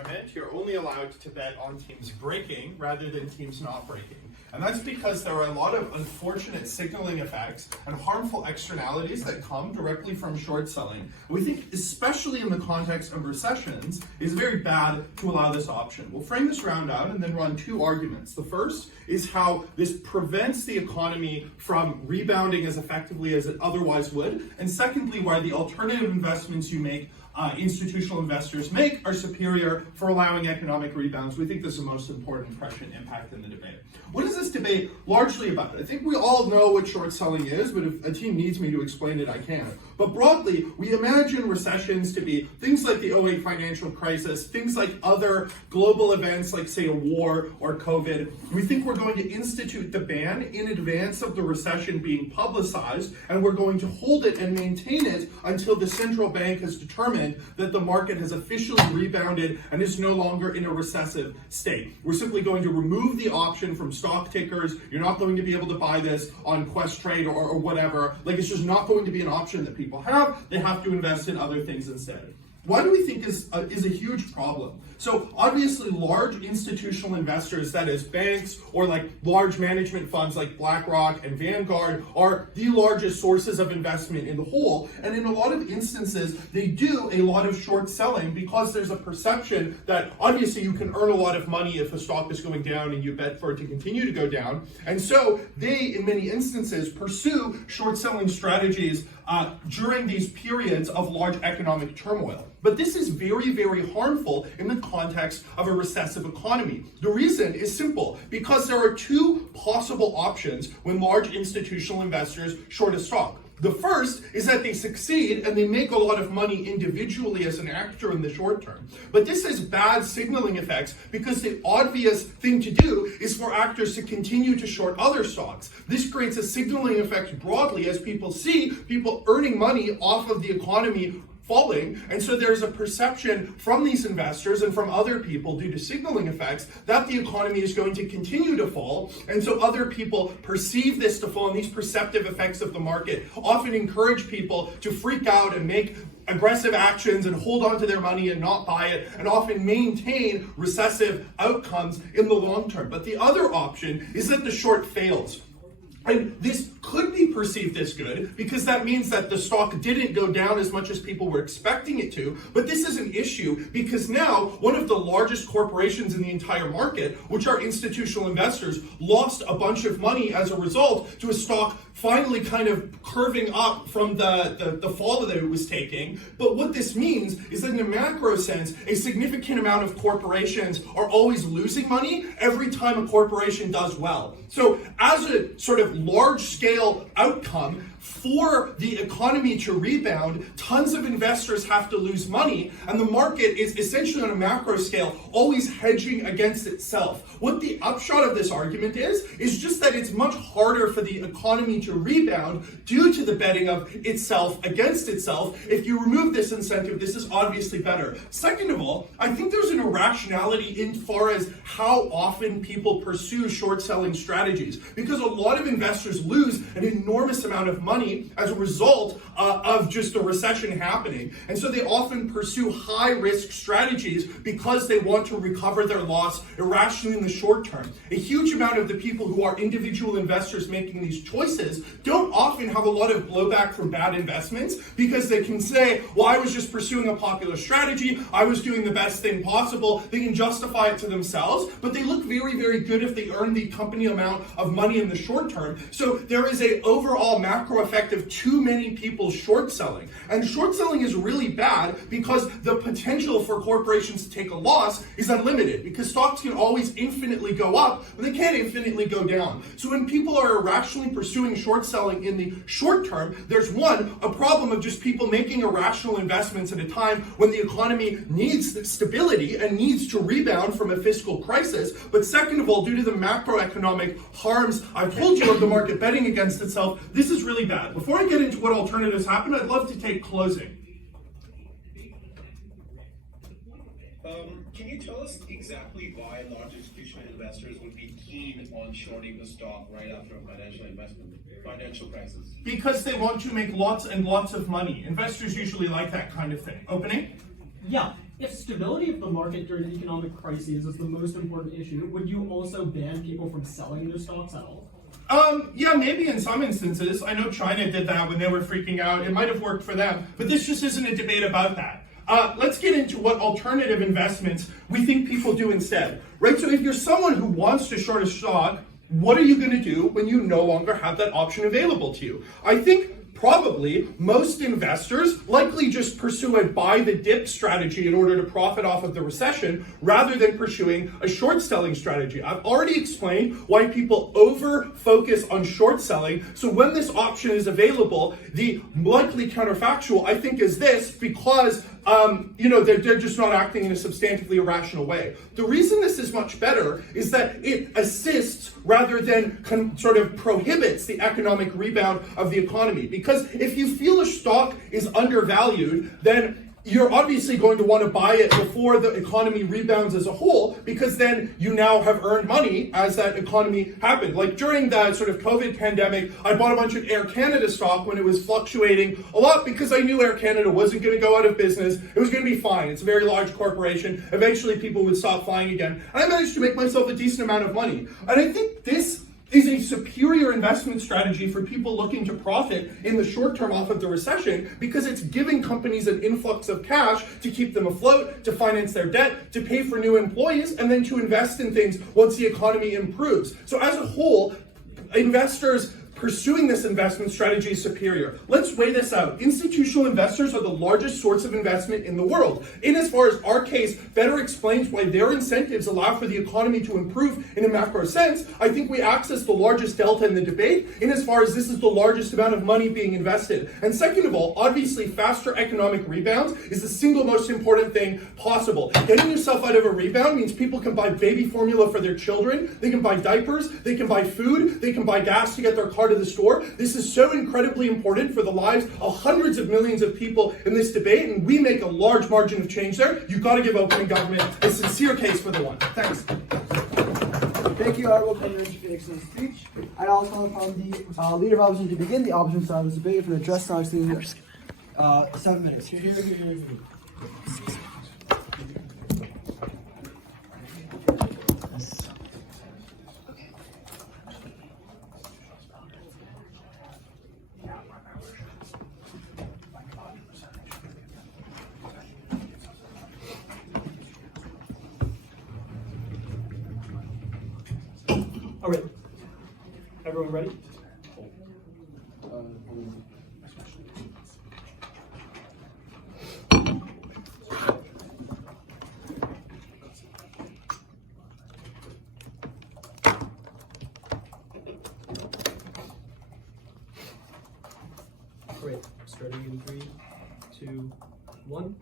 tournament, you're only allowed to bet on teams breaking rather than teams not breaking. And that's because there are a lot of unfortunate signaling effects and harmful externalities that come directly from short selling. We think, especially in the context of recessions, it's very bad to allow this option. We'll frame this round out and then run two arguments. The first is how this prevents the economy from rebounding as effectively as it otherwise would. And secondly, why the alternative investments you make institutional investors make are superior for allowing economic rebounds. We think this is the most important prescient impact in the debate. What is this debate largely about? I think we all know what short selling is, but if a team needs me to explain it, I can. But broadly, we imagine recessions to be things like the '08 financial crisis, things like other global events like, say, a war or COVID. We think we're going to institute the ban in advance of the recession being publicized, and we're going to hold it and maintain it until the central bank has determined that the market has officially rebounded and is no longer in a recessive state. We're simply going to remove the option from stock tickers. You're not going to be able to buy this on Questrade or whatever. Like, it's just not going to be an option that people have. They have to invest in other things instead. Why do we think is a huge problem? So obviously large institutional investors, that is banks or like large management funds like BlackRock and Vanguard, are the largest sources of investment in the whole. And in a lot of instances, they do a lot of short selling because there's a perception that obviously you can earn a lot of money if a stock is going down and you bet for it to continue to go down. And so they, in many instances, pursue short selling strategies during these periods of large economic turmoil. But this is very, very harmful in the context of a recessive economy. The reason is simple, because there are two possible options when large institutional investors short a stock. The first is that they succeed and they make a lot of money individually as an actor in the short term. But this has bad signaling effects because the obvious thing to do is for actors to continue to short other stocks. This creates a signaling effect broadly as people see people earning money off of the economy falling, and so there's a perception from these investors and from other people due to signaling effects that the economy is going to continue to fall, and so other people perceive this to fall, and these perceptive effects of the market often encourage people to freak out and make aggressive actions and hold on to their money and not buy it, and often maintain recessive outcomes in the long term. But the other option is that the short fails. And this could be perceived as good because that means that the stock didn't go down as much as people were expecting it to. But this is an issue because now one of the largest corporations in the entire market, which are institutional investors, lost a bunch of money as a result to a stock finally kind of curving up from the fall that it was taking. But what this means is that in a macro sense, a significant amount of corporations are always losing money every time a corporation does well. So as a sort of large-scale outcome, for the economy to rebound, tons of investors have to lose money, and the market is essentially on a macro scale always hedging against itself. What the upshot of this argument is just that it's much harder for the economy to rebound due to the betting of itself against itself. If you remove this incentive, this is obviously better. Second of all, I think there's an irrationality in far as how often people pursue short selling strategies, because a lot of investors lose an enormous amount of money as a result of just a recession happening. And so they often pursue high risk strategies because they want to recover their loss irrationally in the short term. A huge amount of the people who are individual investors making these choices don't often have a lot of blowback from bad investments because they can say, well, I was just pursuing a popular strategy, I was doing the best thing possible. They can justify it to themselves, but they look very, very good if they earn the company amount of money in the short term. So there is an overall macro effect of too many people short selling. And short selling is really bad because the potential for corporations to take a loss is unlimited, because stocks can always infinitely go up, but they can't infinitely go down. So when people are irrationally pursuing short selling in the short term, there's a problem of just people making irrational investments at a time when the economy needs stability and needs to rebound from a fiscal crisis. But second of all, due to the macroeconomic harms I've told you of the market betting against itself, this is really bad. Before I get into what alternatives happen, I'd love to take closing. Can you tell us exactly why large institutional investors would be keen on shorting the stock right after a financial crisis? Because they want to make lots and lots of money. Investors usually like that kind of thing. Opening? Yeah, If stability of the market during economic crises is the most important issue, would you also ban people from selling their stocks at all? Yeah, maybe in some instances. I know China did that when they were freaking out. It might have worked for them, but this just isn't a debate about that. Let's get into what alternative investments we think people do instead, right? So if you're someone who wants to short a stock, what are you going to do when you no longer have that option available to you? I think probably most investors likely just pursue a buy the dip strategy in order to profit off of the recession rather than pursuing a short selling strategy. I've already explained why people over focus on short selling. So when this option is available, the likely counterfactual I think is this, because they're just not acting in a substantively irrational way. The reason this is much better is that it assists rather than sort of prohibits the economic rebound of the economy. Because if you feel a stock is undervalued, then you're obviously going to want to buy it before the economy rebounds as a whole, because then you now have earned money as that economy happened. Like during the sort of COVID pandemic, I bought a bunch of Air Canada stock when it was fluctuating a lot because I knew Air Canada wasn't going to go out of business. It was going to be fine. It's a very large corporation. Eventually people would stop flying again. And I managed to make myself a decent amount of money. And I think this is a superior investment strategy for people looking to profit in the short term off of the recession, because it's giving companies an influx of cash to keep them afloat, to finance their debt, to pay for new employees, and then to invest in things once the economy improves. So as a whole, investors pursuing this investment strategy is superior. Let's weigh this out. Institutional investors are the largest source of investment in the world. In as far as our case better explains why their incentives allow for the economy to improve in a macro sense, I think we access the largest delta in the debate in as far as this is the largest amount of money being invested. And second of all, obviously faster economic rebounds is the single most important thing possible. Getting yourself out of a rebound means people can buy baby formula for their children, they can buy diapers, they can buy food, they can buy gas to get their car to the store. This is so incredibly important for the lives of hundreds of millions of people in this debate, and we make a large margin of change there. You've got to give opening government a sincere case for the one. Thanks. Thank you, Honorable Premier, for the excellent speech. I also call upon the Leader of Opposition to begin the opposition side of this debate for an address lasting 7 minutes. Here. All right, everyone ready? Great, starting in 3, 2, 1.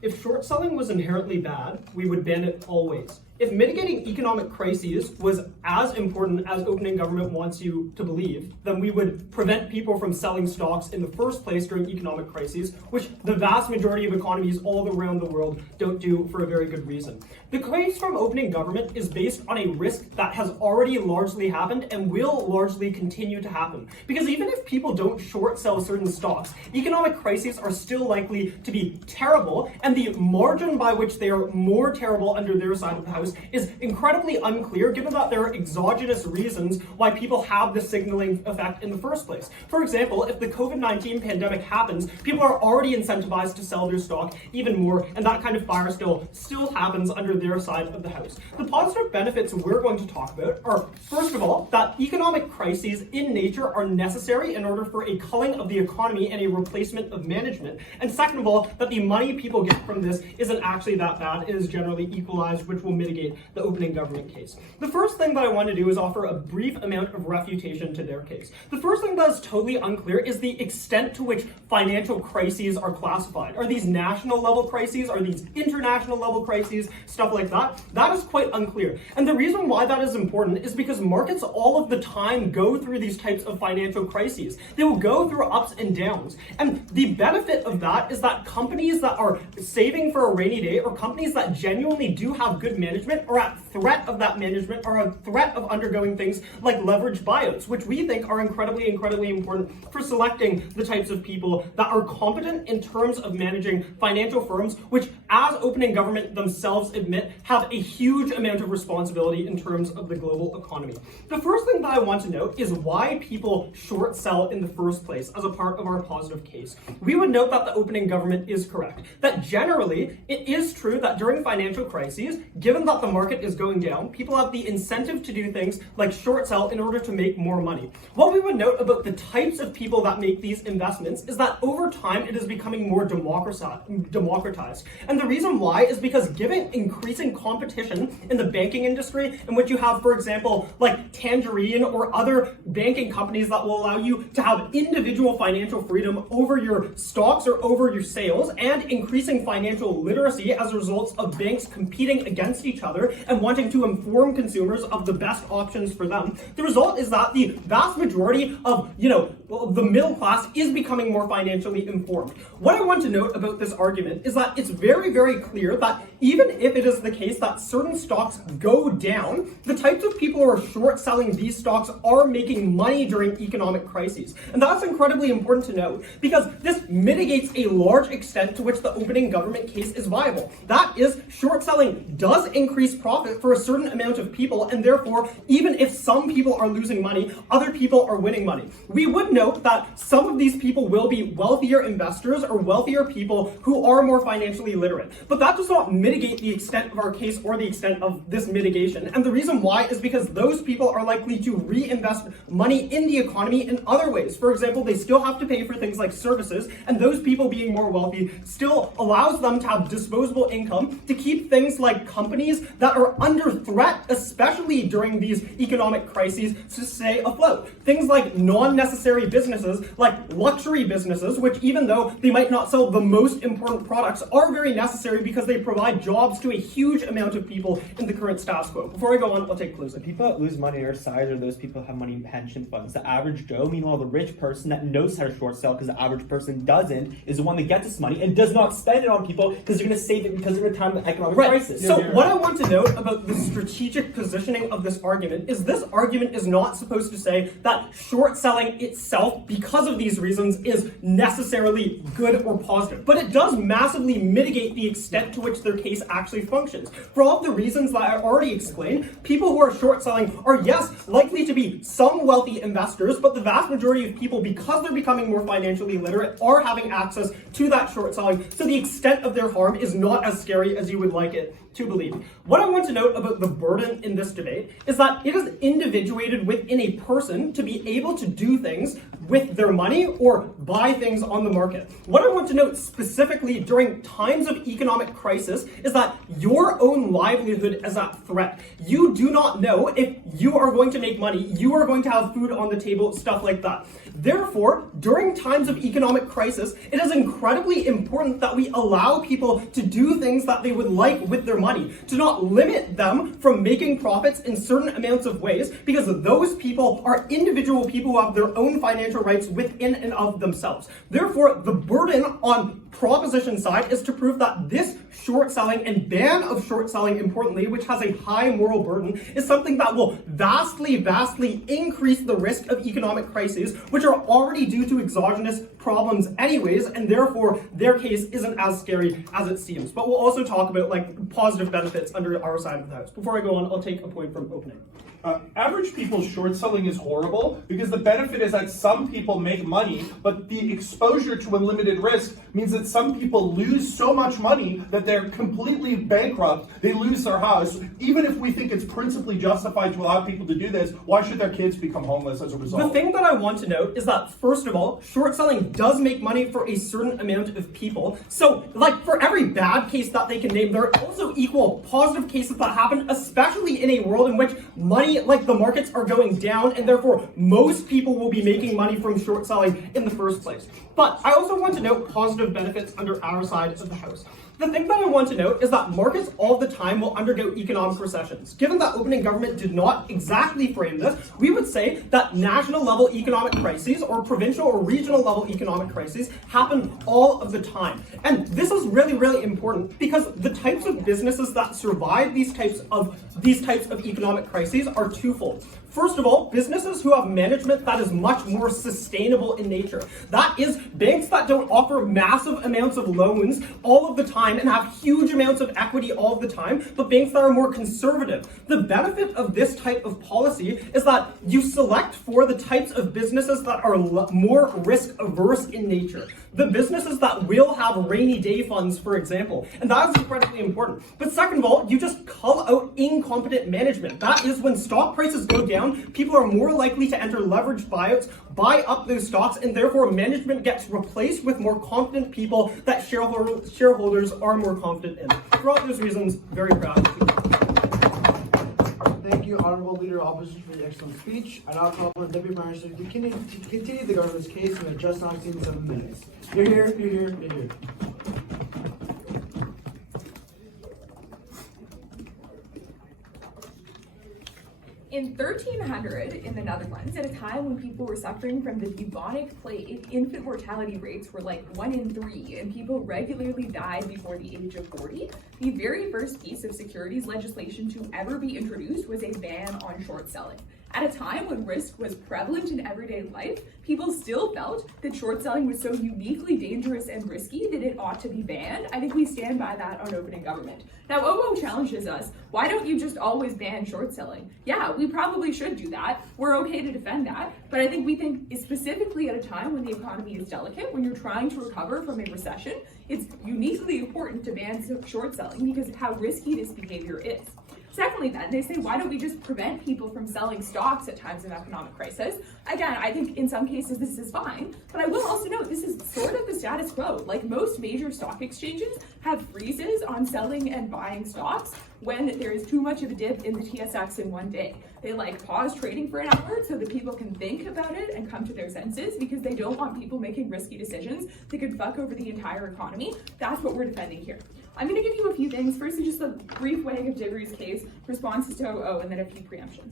If short selling was inherently bad, we would ban it always. If mitigating economic crises was as important as opening government wants you to believe, then we would prevent people from selling stocks in the first place during economic crises, which the vast majority of economies all around the world don't do for a very good reason. The case from opening government is based on a risk that has already largely happened and will largely continue to happen. Because even if people don't short sell certain stocks, economic crises are still likely to be terrible, and the margin by which they are more terrible under their side of the house is incredibly unclear, given that there are exogenous reasons why people have this signaling effect in the first place. For example, if the COVID-19 pandemic happens, people are already incentivized to sell their stock even more, and that kind of fire still happens under their side of the house. The positive benefits we're going to talk about are, first of all, that economic crises in nature are necessary in order for a culling of the economy and a replacement of management, and second of all, that the money people get from this isn't actually that bad, it is generally equalized, which will mitigate the opening government case. The first thing that I want to do is offer a brief amount of refutation to their case. The first thing that is totally unclear is the extent to which financial crises are classified. Are these national level crises? Are these international level crises? Stuff like that. That is quite unclear. And the reason why that is important is because markets all of the time go through these types of financial crises. They will go through ups and downs. And the benefit of that is that companies that are saving for a rainy day, or companies that genuinely do have good management management or at threat of that management or a threat of undergoing things like leveraged buyouts, which we think are incredibly important for selecting the types of people that are competent in terms of managing financial firms, which, as opening government themselves admit, have a huge amount of responsibility in terms of the global economy. The first thing that I want to note is why people short sell in the first place as a part of our positive case. We would note that the opening government is correct, that generally it is true that during financial crises, given that the market is going down, people have the incentive to do things like short sell in order to make more money. What we would note about the types of people that make these investments is that over time it is becoming more democratized. And the reason why is because given increasing competition in the banking industry, in which you have, for example, like Tangerine or other banking companies that will allow you to have individual financial freedom over your stocks or over your sales, and increasing financial literacy as a result of banks competing against each other and wanting to inform consumers of the best options for them, the result is that the vast majority of, the middle class is becoming more financially informed. What I want to note about this argument is that it's very, very clear that even if it is the case that certain stocks go down, the types of people who are short selling these stocks are making money during economic crises. And that's incredibly important to note because this mitigates a large extent to which the opening government case is viable. That is, short selling does increase profit for a certain amount of people, and therefore, even if some people are losing money, other people are winning money. We would note that some of these people will be wealthier investors or wealthier people who are more financially literate. But that does not mitigate the extent of our case or the extent of this mitigation. And the reason why is because those people are likely to reinvest money in the economy in other ways. For example, they still have to pay for things like services, and those people being more wealthy still allows them to have disposable income to keep things like companies that are under threat, especially during these economic crises, to stay afloat. Things like non-necessary businesses, like luxury businesses, which even though they might not sell the most important products, are very necessary because they provide jobs to a huge amount of people in the current status quo. Before I go on, I'll take clues. The people that lose money on our side are those people who have money in pension funds. The average Joe, meanwhile, the rich person that knows how to short sell because the average person doesn't, is the one that gets this money and does not spend it on people because they're going to save it because they're in a time of economic crisis. So what I want to note about the strategic positioning of this argument is not supposed to say that short selling itself, because of these reasons, is necessarily good or positive. But it does massively mitigate the extent to which their case actually functions. For all of the reasons that I already explained, people who are short selling are, yes, likely to be some wealthy investors, but the vast majority of people, because they're becoming more financially literate, are having access to that short selling. So the extent of their harm is not as scary as you would like it to believe. What I want to note about the burden in this debate is that it is individuated within a person to be able to do things with their money or buy things on the market. What I want to note specifically during times of economic crisis is that your own livelihood is at threat. You do not know if you are going to make money, you are going to have food on the table, stuff like that. Therefore, during times of economic crisis, it is incredibly important that we allow people to do things that they would like with their money, to not limit them from making profits in certain amounts of ways, because those people are individual people who have their own financial rights within and of themselves. Therefore, the burden on proposition side is to prove that this short selling and ban of short selling, importantly, which has a high moral burden, is something that will vastly increase the risk of economic crises, which are already due to exogenous problems anyways, and therefore their case isn't as scary as it seems. But we'll also talk about positive benefits under our side of the house. Before I go on, I'll take a point from opening. Average people's short selling is horrible because the benefit is that some people make money, but the exposure to unlimited risk means that some people lose so much money that they're completely bankrupt. They lose their house. Even if we think it's principally justified to allow people to do this, why should their kids become homeless as a result? The thing that I want to note is that, first of all, short selling does make money for a certain amount of people. So, for every bad case that they can name, there are also equal positive cases that happen, especially in a world in which money, the markets, are going down, and therefore most people will be making money from short selling in the first place. But I also want to note positive benefits under our side of the house. The thing that I want to note is that markets all the time will undergo economic recessions. Given that opening government did not exactly frame this, we would say that national level economic crises or provincial or regional level economic crises happen all of the time. And this is really, really important because the types of businesses that survive these types of economic crises are twofold. First of all, businesses who have management that is much more sustainable in nature. That is banks that don't offer massive amounts of loans all of the time and have huge amounts of equity all of the time, but banks that are more conservative. The benefit of this type of policy is that you select for the types of businesses that are more risk averse in nature. The businesses that will have rainy day funds, for example, and that is incredibly important. But second of all, you just cull out incompetent management. That is when stock prices go down, people are more likely to enter leveraged buyouts, buy up those stocks, and therefore management gets replaced with more competent people that shareholders are more confident in. For all those reasons, very proud of you. Thank you, Honorable Leader of Opposition, for the excellent speech. I now call upon Deputy Prime Minister to continue the government's case and address not exceeding 7 minutes. You're here. In 1300, in the Netherlands, at a time when people were suffering from the bubonic plague, infant mortality rates were like 1 in 3, and people regularly died before the age of 40, the very first piece of securities legislation to ever be introduced was a ban on short selling. At a time when risk was prevalent in everyday life, people still felt that short selling was so uniquely dangerous and risky that it ought to be banned. I think we stand by that on opening government. Now, OO challenges us, why don't you just always ban short selling? Yeah, we probably should do that. We're okay to defend that. But I think we think specifically at a time when the economy is delicate, when you're trying to recover from a recession, it's uniquely important to ban short selling because of how risky this behavior is. Secondly, then, they say, why don't we just prevent people from selling stocks at times of economic crisis? Again, I think in some cases this is fine, but I will also note this is sort of the status quo. Like most major stock exchanges have freezes on selling and buying stocks when there is too much of a dip in the TSX in one day. They like pause trading for an hour so that people can think about it and come to their senses because they don't want people making risky decisions that could fuck over the entire economy. That's what we're defending here. I'm going to give you a few things. First is just a brief wag of Diggory's case, responses to OO, and then a few preemptions.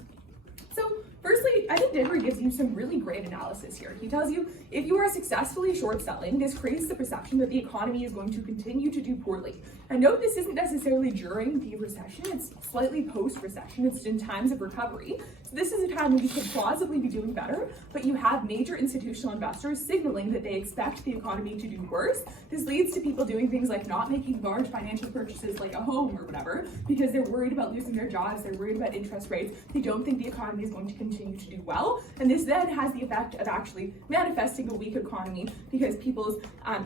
So firstly, I think Diggory gives you some really great analysis here. He tells you, if you are successfully short selling, this creates the perception that the economy is going to continue to do poorly. And note this isn't necessarily during the recession, it's slightly post-recession, it's in times of recovery. So this is a time when you could plausibly be doing better, but you have major institutional investors signaling that they expect the economy to do worse. This leads to people doing things like not making large financial purchases like a home or whatever, because they're worried about losing their jobs, they're worried about interest rates, they don't think the economy is going to continue to do well. And this then has the effect of actually manifesting a weak economy because people's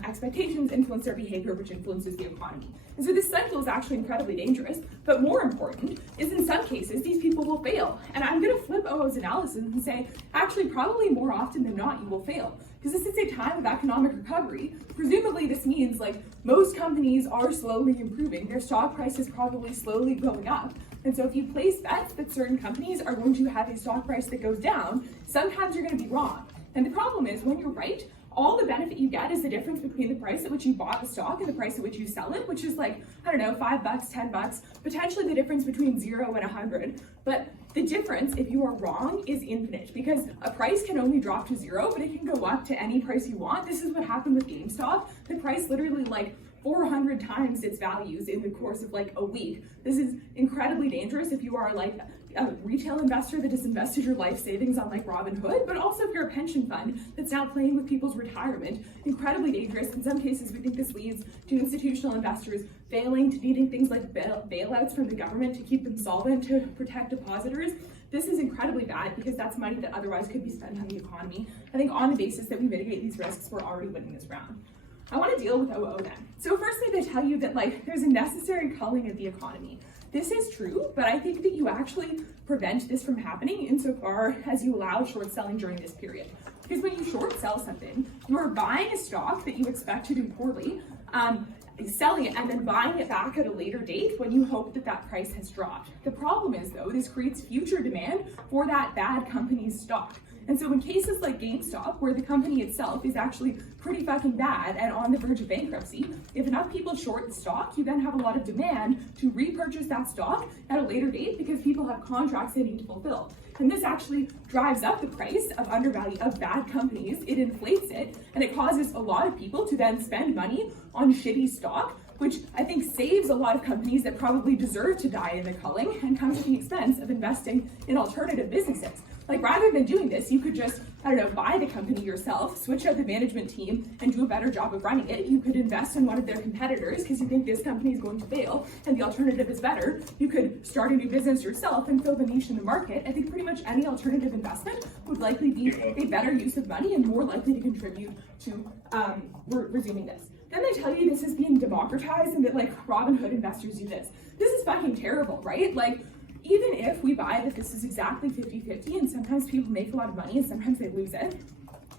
expectations influence their behavior, which influences the economy. And so this cycle is actually incredibly dangerous, but more important is in some cases, these people will fail. And I'm gonna flip OO's analysis and say, actually, probably more often than not, you will fail. Because this is a time of economic recovery. Presumably this means like most companies are slowly improving. Their stock price is probably slowly going up. And so if you place bets that certain companies are going to have a stock price that goes down, sometimes you're gonna be wrong. And the problem is when you're right, all the benefit you get is the difference between the price at which you bought the stock and the price at which you sell it, which is like, I don't know, $5, $10, potentially the difference between 0 and 100. But the difference, if you are wrong, is infinite because a price can only drop to 0, but it can go up to any price you want. This is what happened with GameStop. The price literally like 400 times its values in the course of like a week. This is incredibly dangerous if you are like a retail investor that has invested your life savings on like Robinhood, but also if you're a pension fund that's now playing with people's retirement, incredibly dangerous. In some cases, we think this leads to institutional investors failing, to needing things like bailouts from the government to keep them solvent, to protect depositors. This is incredibly bad because that's money that otherwise could be spent on the economy. I think on the basis that we mitigate these risks, we're already winning this round. I want to deal with OO then. So firstly, they tell you that like there's a necessary culling of the economy. This is true, but I think that you actually prevent this from happening insofar as you allow short selling during this period. Because when you short sell something, you are buying a stock that you expect to do poorly, selling it and then buying it back at a later date when you hope that that price has dropped. The problem is though, this creates future demand for that bad company's stock. And so in cases like GameStop, where the company itself is actually pretty fucking bad and on the verge of bankruptcy, if enough people short the stock, you then have a lot of demand to repurchase that stock at a later date because people have contracts they need to fulfill. And this actually drives up the price of bad companies, it inflates it, and it causes a lot of people to then spend money on shitty stock, which I think saves a lot of companies that probably deserve to die in the culling and comes at the expense of investing in alternative businesses. Like, rather than doing this, you could just, buy the company yourself, switch out the management team, and do a better job of running it. You could invest in one of their competitors because you think this company is going to fail and the alternative is better. You could start a new business yourself and fill the niche in the market. I think pretty much any alternative investment would likely be a better use of money and more likely to contribute to resuming this. Then they tell you this is being democratized and that Robinhood investors do this. This is fucking terrible, right? Even if we buy that this is exactly 50-50 and sometimes people make a lot of money and sometimes they lose it,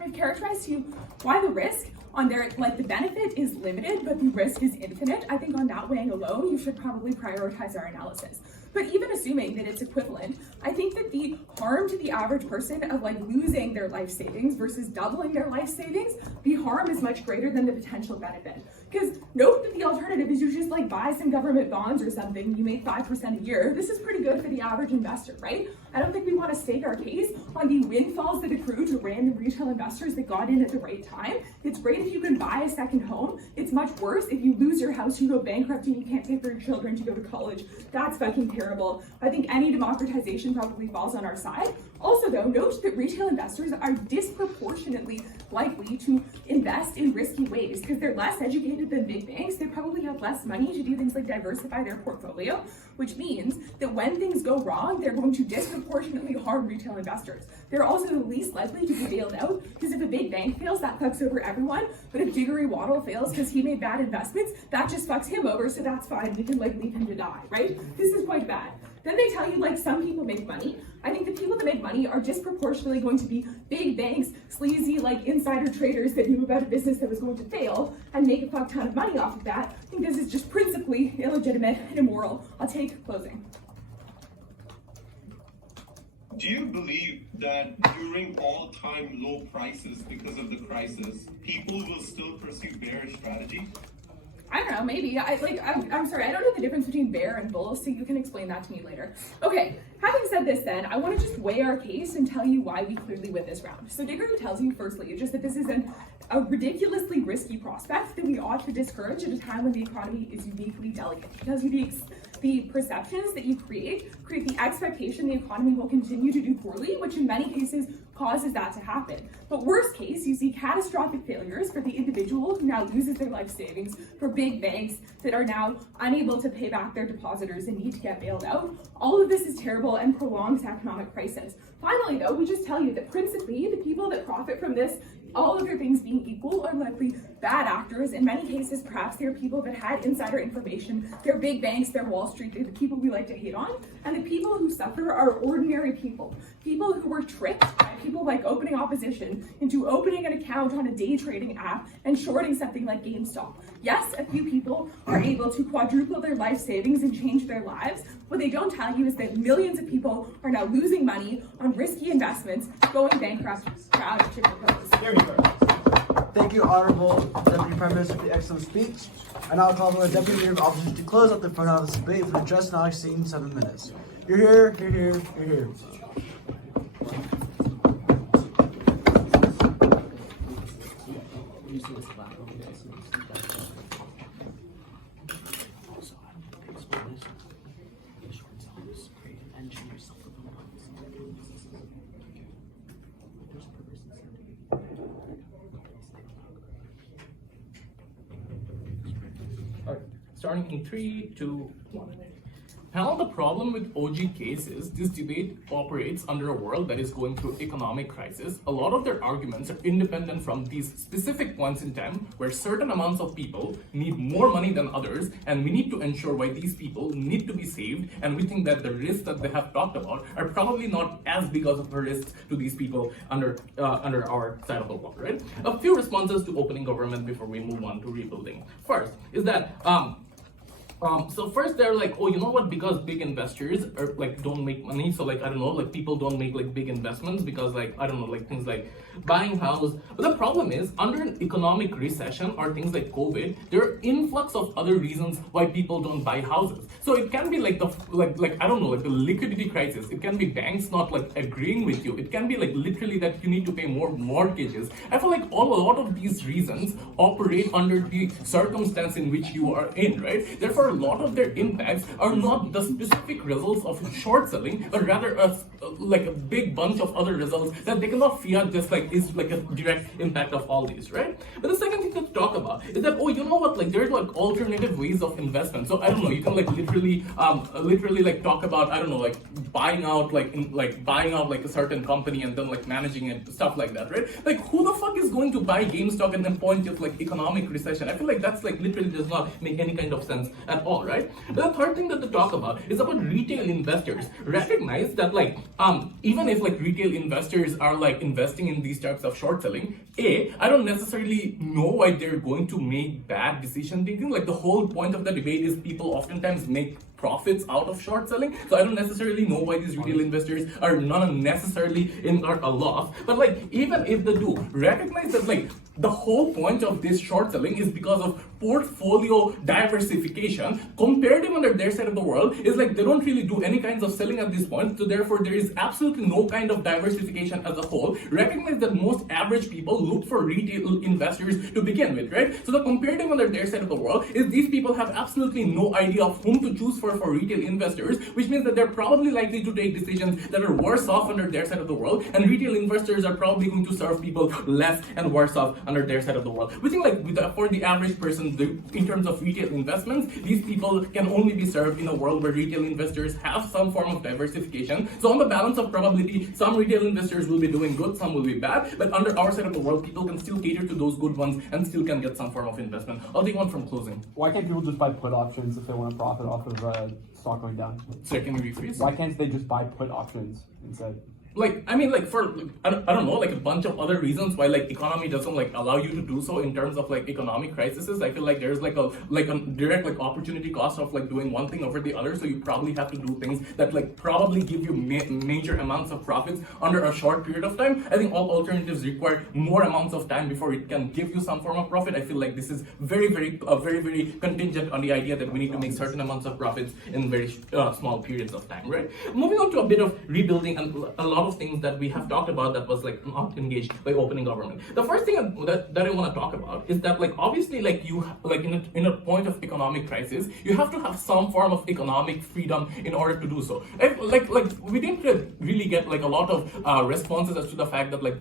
I've characterized to you why the risk on their, the benefit is limited, but the risk is infinite. I think on that weighing alone, you should probably prioritize our analysis. But even assuming that it's equivalent, I think that the harm to the average person of losing their life savings versus doubling their life savings, the harm is much greater than the potential benefit. Because note that the alternative is you just buy some government bonds or something, you make 5% a year. This is pretty good for the average investor, right? I don't think we want to stake our case on the windfalls that accrue to random retail investors that got in at the right time. It's great if you can buy a second home. It's much worse if you lose your house, you go bankrupt, and you can't pay for your children to go to college. That's fucking terrible. I think any democratization probably falls on our side. Also though, note that retail investors are disproportionately likely to invest in risky ways because they're less educated than big banks. They probably have less money to do things like diversify their portfolio, which means that when things go wrong, they're going to disproportionately harm retail investors. They're also the least likely to be bailed out because if a big bank fails, that fucks over everyone. But if Diggory Waddle fails because he made bad investments, that just fucks him over, so that's fine. We can leave him to die, right? This is quite bad. Then they tell you some people make money. I think the people that make money are disproportionately going to be big banks, sleazy insider traders that knew about a business that was going to fail and make a fuck ton of money off of that. I think this is just principally illegitimate and immoral. I'll take closing. Do you believe that during all-time low prices because of the crisis, people will still pursue bearish strategy? I don't know, maybe. I'm sorry, I don't know the difference between bear and bull, so you can explain that to me later. Okay, having said this then, I want to just weigh our case and tell you why we clearly win this round. So Diggory tells you, firstly, just that this is a ridiculously risky prospect that we ought to discourage at a time when the economy is uniquely delicate. He tells you the perceptions that you create the expectation the economy will continue to do poorly, which in many cases causes that to happen. But worst case, you see catastrophic failures for the individual who now loses their life savings, for big banks that are now unable to pay back their depositors and need to get bailed out. All of this is terrible and prolongs economic crisis. Finally, though, we just tell you that principally the people that profit from this, all other things being equal, are likely bad actors. In many cases, perhaps they're people that had insider information. They're big banks, they're Wall Street, they're the people we like to hate on. And the people who suffer are ordinary people. People who were tricked by people like opening opposition into opening an account on a day trading app and shorting something like GameStop. Yes, a few people are able to quadruple their life savings and change their lives. What they don't tell you is that millions of people are now losing money on risky investments, going bankrupt, proud to propose. There you go. Thank you, Honorable Deputy Prime Minister, for the excellent speech. I now call for the Deputy Leader of Opposition to close out the front of this debate for just not exceeding 7 minutes. You're here, you're here, you're here. Starting in 3, 2, 1. Now the problem with OG case is this debate operates under a world that is going through economic crisis. A lot of their arguments are independent from these specific points in time where certain amounts of people need more money than others, and we need to ensure why these people need to be saved, and we think that the risks that they have talked about are probably not as big of a risk to these people under our side of the wall, right? A few responses to opening government before we move on to rebuilding. First is that So first they're like, oh, you know what? Because big investors are like don't make money, so like I don't know, like people don't make like big investments because like I don't know, like things like buying house. But the problem is under an economic recession or things like COVID, there are influx of other reasons why people don't buy houses. So it can be like the like I don't know, like the liquidity crisis. It can be banks not like agreeing with you. It can be like literally that you need to pay more mortgages. I feel like a lot of these reasons operate under the circumstance in which you are in, right? Therefore, a lot of their impacts are not the specific results of short selling, but rather like a big bunch of other results that they cannot fiat just like is like a direct impact of all these, right? But the second thing to talk about is that, oh, you know what, like there's like alternative ways of investment. So I don't know, you can like literally like talk about, I don't know, like buying out like a certain company and then like managing it, stuff like that, right? Like who the fuck is going to buy GameStop and then point at like economic recession? I feel like that's like literally does not make any kind of sense at all, right? The third thing that they talk about is about retail investors. Recognize that like even if like retail investors are like investing in these types of short selling, I don't necessarily know why they're going to make bad decision making. Like the whole point of the debate is people oftentimes make profits out of short selling. So I don't necessarily know why these retail investors are not necessarily in a loss. But like even if they do, recognize that like the whole point of this short selling is because of portfolio diversification. Comparative under their side of the world is like they don't really do any kinds of selling at this point. So therefore there is absolutely no kind of diversification as a whole. Recognize that most average people look for retail investors to begin with, right? So the comparative under their side of the world is these people have absolutely no idea of whom to choose for retail investors, which means that they're probably likely to take decisions that are worse off under their side of the world, and retail investors are probably going to serve people less and worse off under their side of the world. We think like for the average person, in terms of retail investments, these people can only be served in a world where retail investors have some form of diversification. So on the balance of probability, some retail investors will be doing good, some will be bad, but under our side of the world, people can still cater to those good ones and still can get some form of investment. I'll take one from closing. Why can't people just buy put options if they want to profit off of stock going down? So can you rephrase? Why can't they just buy put options instead? Like, I mean, like for, I don't know, like a bunch of other reasons why like economy doesn't like allow you to do so in terms of like economic crises. I feel like there's like a direct like opportunity cost of like doing one thing over the other. So you probably have to do things that like probably give you major amounts of profits under a short period of time. I think all alternatives require more amounts of time before it can give you some form of profit. I feel like this is very contingent on the idea that we need to make certain amounts of profits in very small periods of time, right? Moving on to a bit of rebuilding and a lot of things that we have talked about that was like not engaged by opening government. The first thing that I want to talk about is that like obviously like you like in a point of economic crisis, you have to have some form of economic freedom in order to do so. Like we didn't really get like a lot of responses as to the fact that like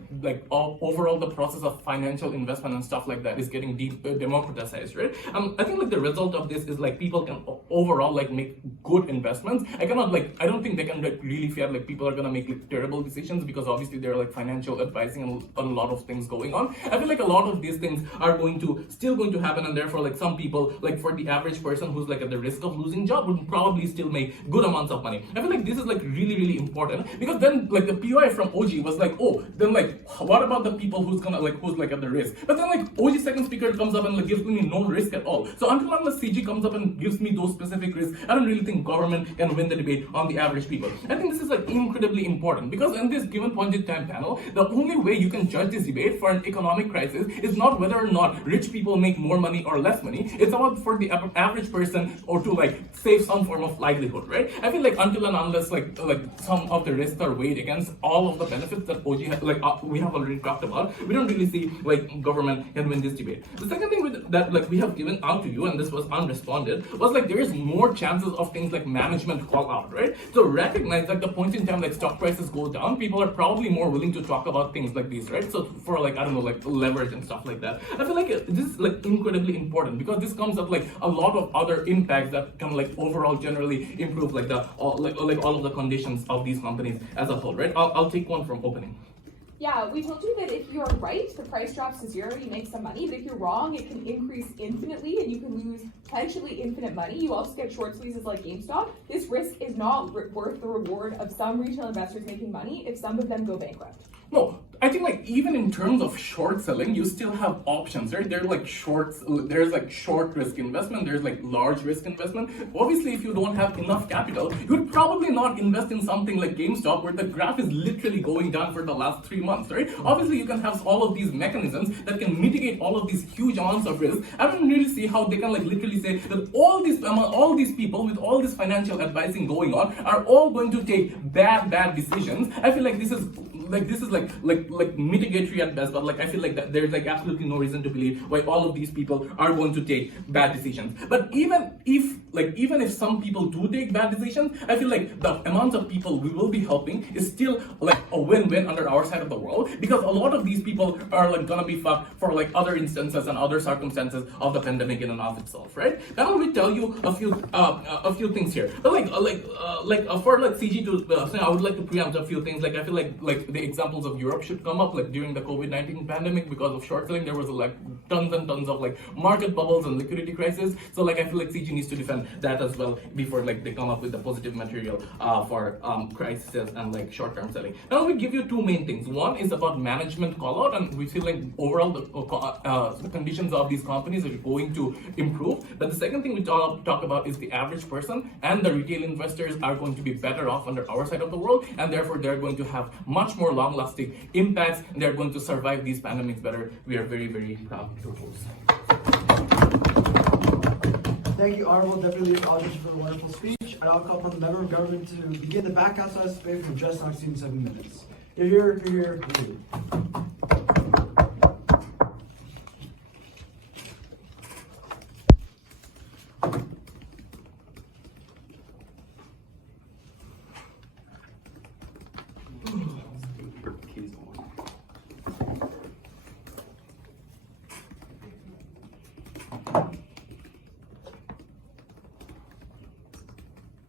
overall the process of financial investment and stuff like that is getting democratized, right? I think like the result of this is like people can overall like make good investments. I don't think they can like really feel like people are gonna make like terrible decisions because obviously there are like financial advising and a lot of things going on. I feel like a lot of these things are still going to happen, and therefore like some people, like for the average person who's like at the risk of losing job, would probably still make good amounts of money. I feel like this is like really important because then like the POI from OG was like, oh, then like what about the people who's at the risk? But then like OG second speaker comes up and like gives me no risk at all. So until unless CG comes up and gives me those specific risks, I don't really think government can win the debate on the average people. I think this is like incredibly important because in this given point in time panel, the only way you can judge this debate for an economic crisis is not whether or not rich people make more money or less money. It's about for the average person or to like save some form of livelihood, right? I feel like until and unless like some of the risks are weighed against all of the benefits that OG we have already talked about, we don't really see like government can win this debate. The second thing that like we have given out to you, and this was unresponded, was like there is more chances of things like management call out, right? So recognize that the point in time like stock prices go down, people are probably more willing to talk about things like these, right? So for like, I don't know, like leverage and stuff like that. I feel like this is like incredibly important because this comes up like a lot of other impacts that can like overall generally improve like all of the conditions of these companies as a whole, right? I'll take one from opening. Yeah, we told you that if you're right, the price drops to zero, you make some money. But if you're wrong, it can increase infinitely and you can lose potentially infinite money. You also get short squeezes like GameStop. This risk is not worth the reward of some retail investors making money if some of them go bankrupt. No, I think like even in terms of short selling, you still have options, right? There's like there's like short risk investment, there's like large risk investment. Obviously, if you don't have enough capital, you would probably not invest in something like GameStop where the graph is literally going down for the last 3 months, right? Obviously, you can have all of these mechanisms that can mitigate all of these huge amounts of risk. I don't really see how they can like literally say that all these people with all this financial advising going on are all going to take bad decisions. I feel like this is like mitigatory at best, but like I feel like that there's like absolutely no reason to believe why all of these people are going to take bad decisions. But even if some people do take bad decisions, I feel like the amount of people we will be helping is still like a win-win under our side of the world, because a lot of these people are like gonna be fucked for like other instances and other circumstances of the pandemic in and of itself, right? Then I will tell you a few things here. But for CG to I would like to preempt a few things. Like I feel like the examples of Europe should come up, like during the COVID-19 pandemic. Because of short selling, there was like tons and tons of like market bubbles and liquidity crisis. So like I feel like CG needs to defend that as well before like they come up with the positive material for crisis and like short-term selling. Now we give you two main things. One is about management call out, and we feel like overall the conditions of these companies are going to improve. But the second thing we talk about is the average person and the retail investors are going to be better off under our side of the world, and therefore they're going to have much more long-lasting impacts, and they're going to survive these pandemics better. We are very, very proud to host. Thank you, Honorable Deputy Leader Aldrich, for a wonderful speech. I now call upon the member of government to begin the back outside space for just not exceeding 7 minutes. You're here.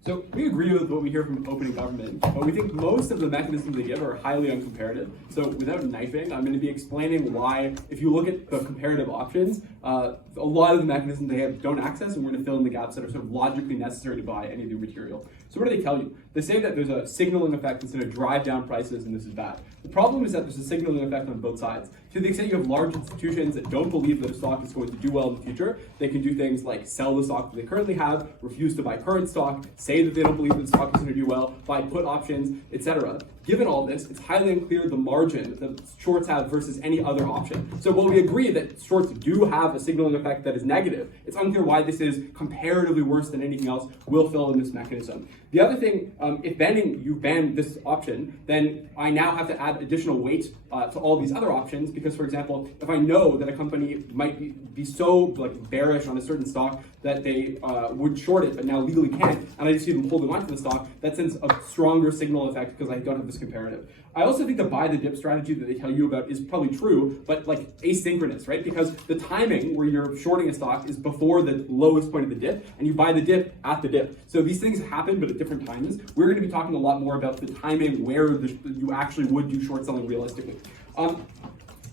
So we agree with what we hear from opening government, but we think most of the mechanisms they give are highly uncomparative. So without knifing, I'm going to be explaining why, if you look at the comparative options, a lot of the mechanisms they have don't access, and we're going to fill in the gaps that are sort of logically necessary to buy any new material. So what do they tell you? They say that there's a signaling effect that's going to drive down prices, and this is bad. The problem is that there's a signaling effect on both sides. To the extent you have large institutions that don't believe that a stock is going to do well in the future, they can do things like sell the stock that they currently have, refuse to buy current stock, say that they don't believe that the stock is going to do well, buy put options, etc. Given all this, it's highly unclear the margin that shorts have versus any other option. So while we agree that shorts do have a signaling effect that is negative, it's unclear why this is comparatively worse than anything else. We'll fill in this mechanism. The other thing, if you ban this option, then I now have to add additional weight to all these other options, because, for example, if I know that a company might be so like bearish on a certain stock that they would short it, but now legally can't, and I just see them holding on to the stock, that sends a stronger signal effect because I don't have this comparative. I also think the buy the dip strategy that they tell you about is probably true, but like asynchronous, right? Because the timing where you're shorting a stock is before the lowest point of the dip, and you buy the dip at the dip. So these things happen, but at different times. We're going to be talking a lot more about the timing where you actually would do short selling realistically.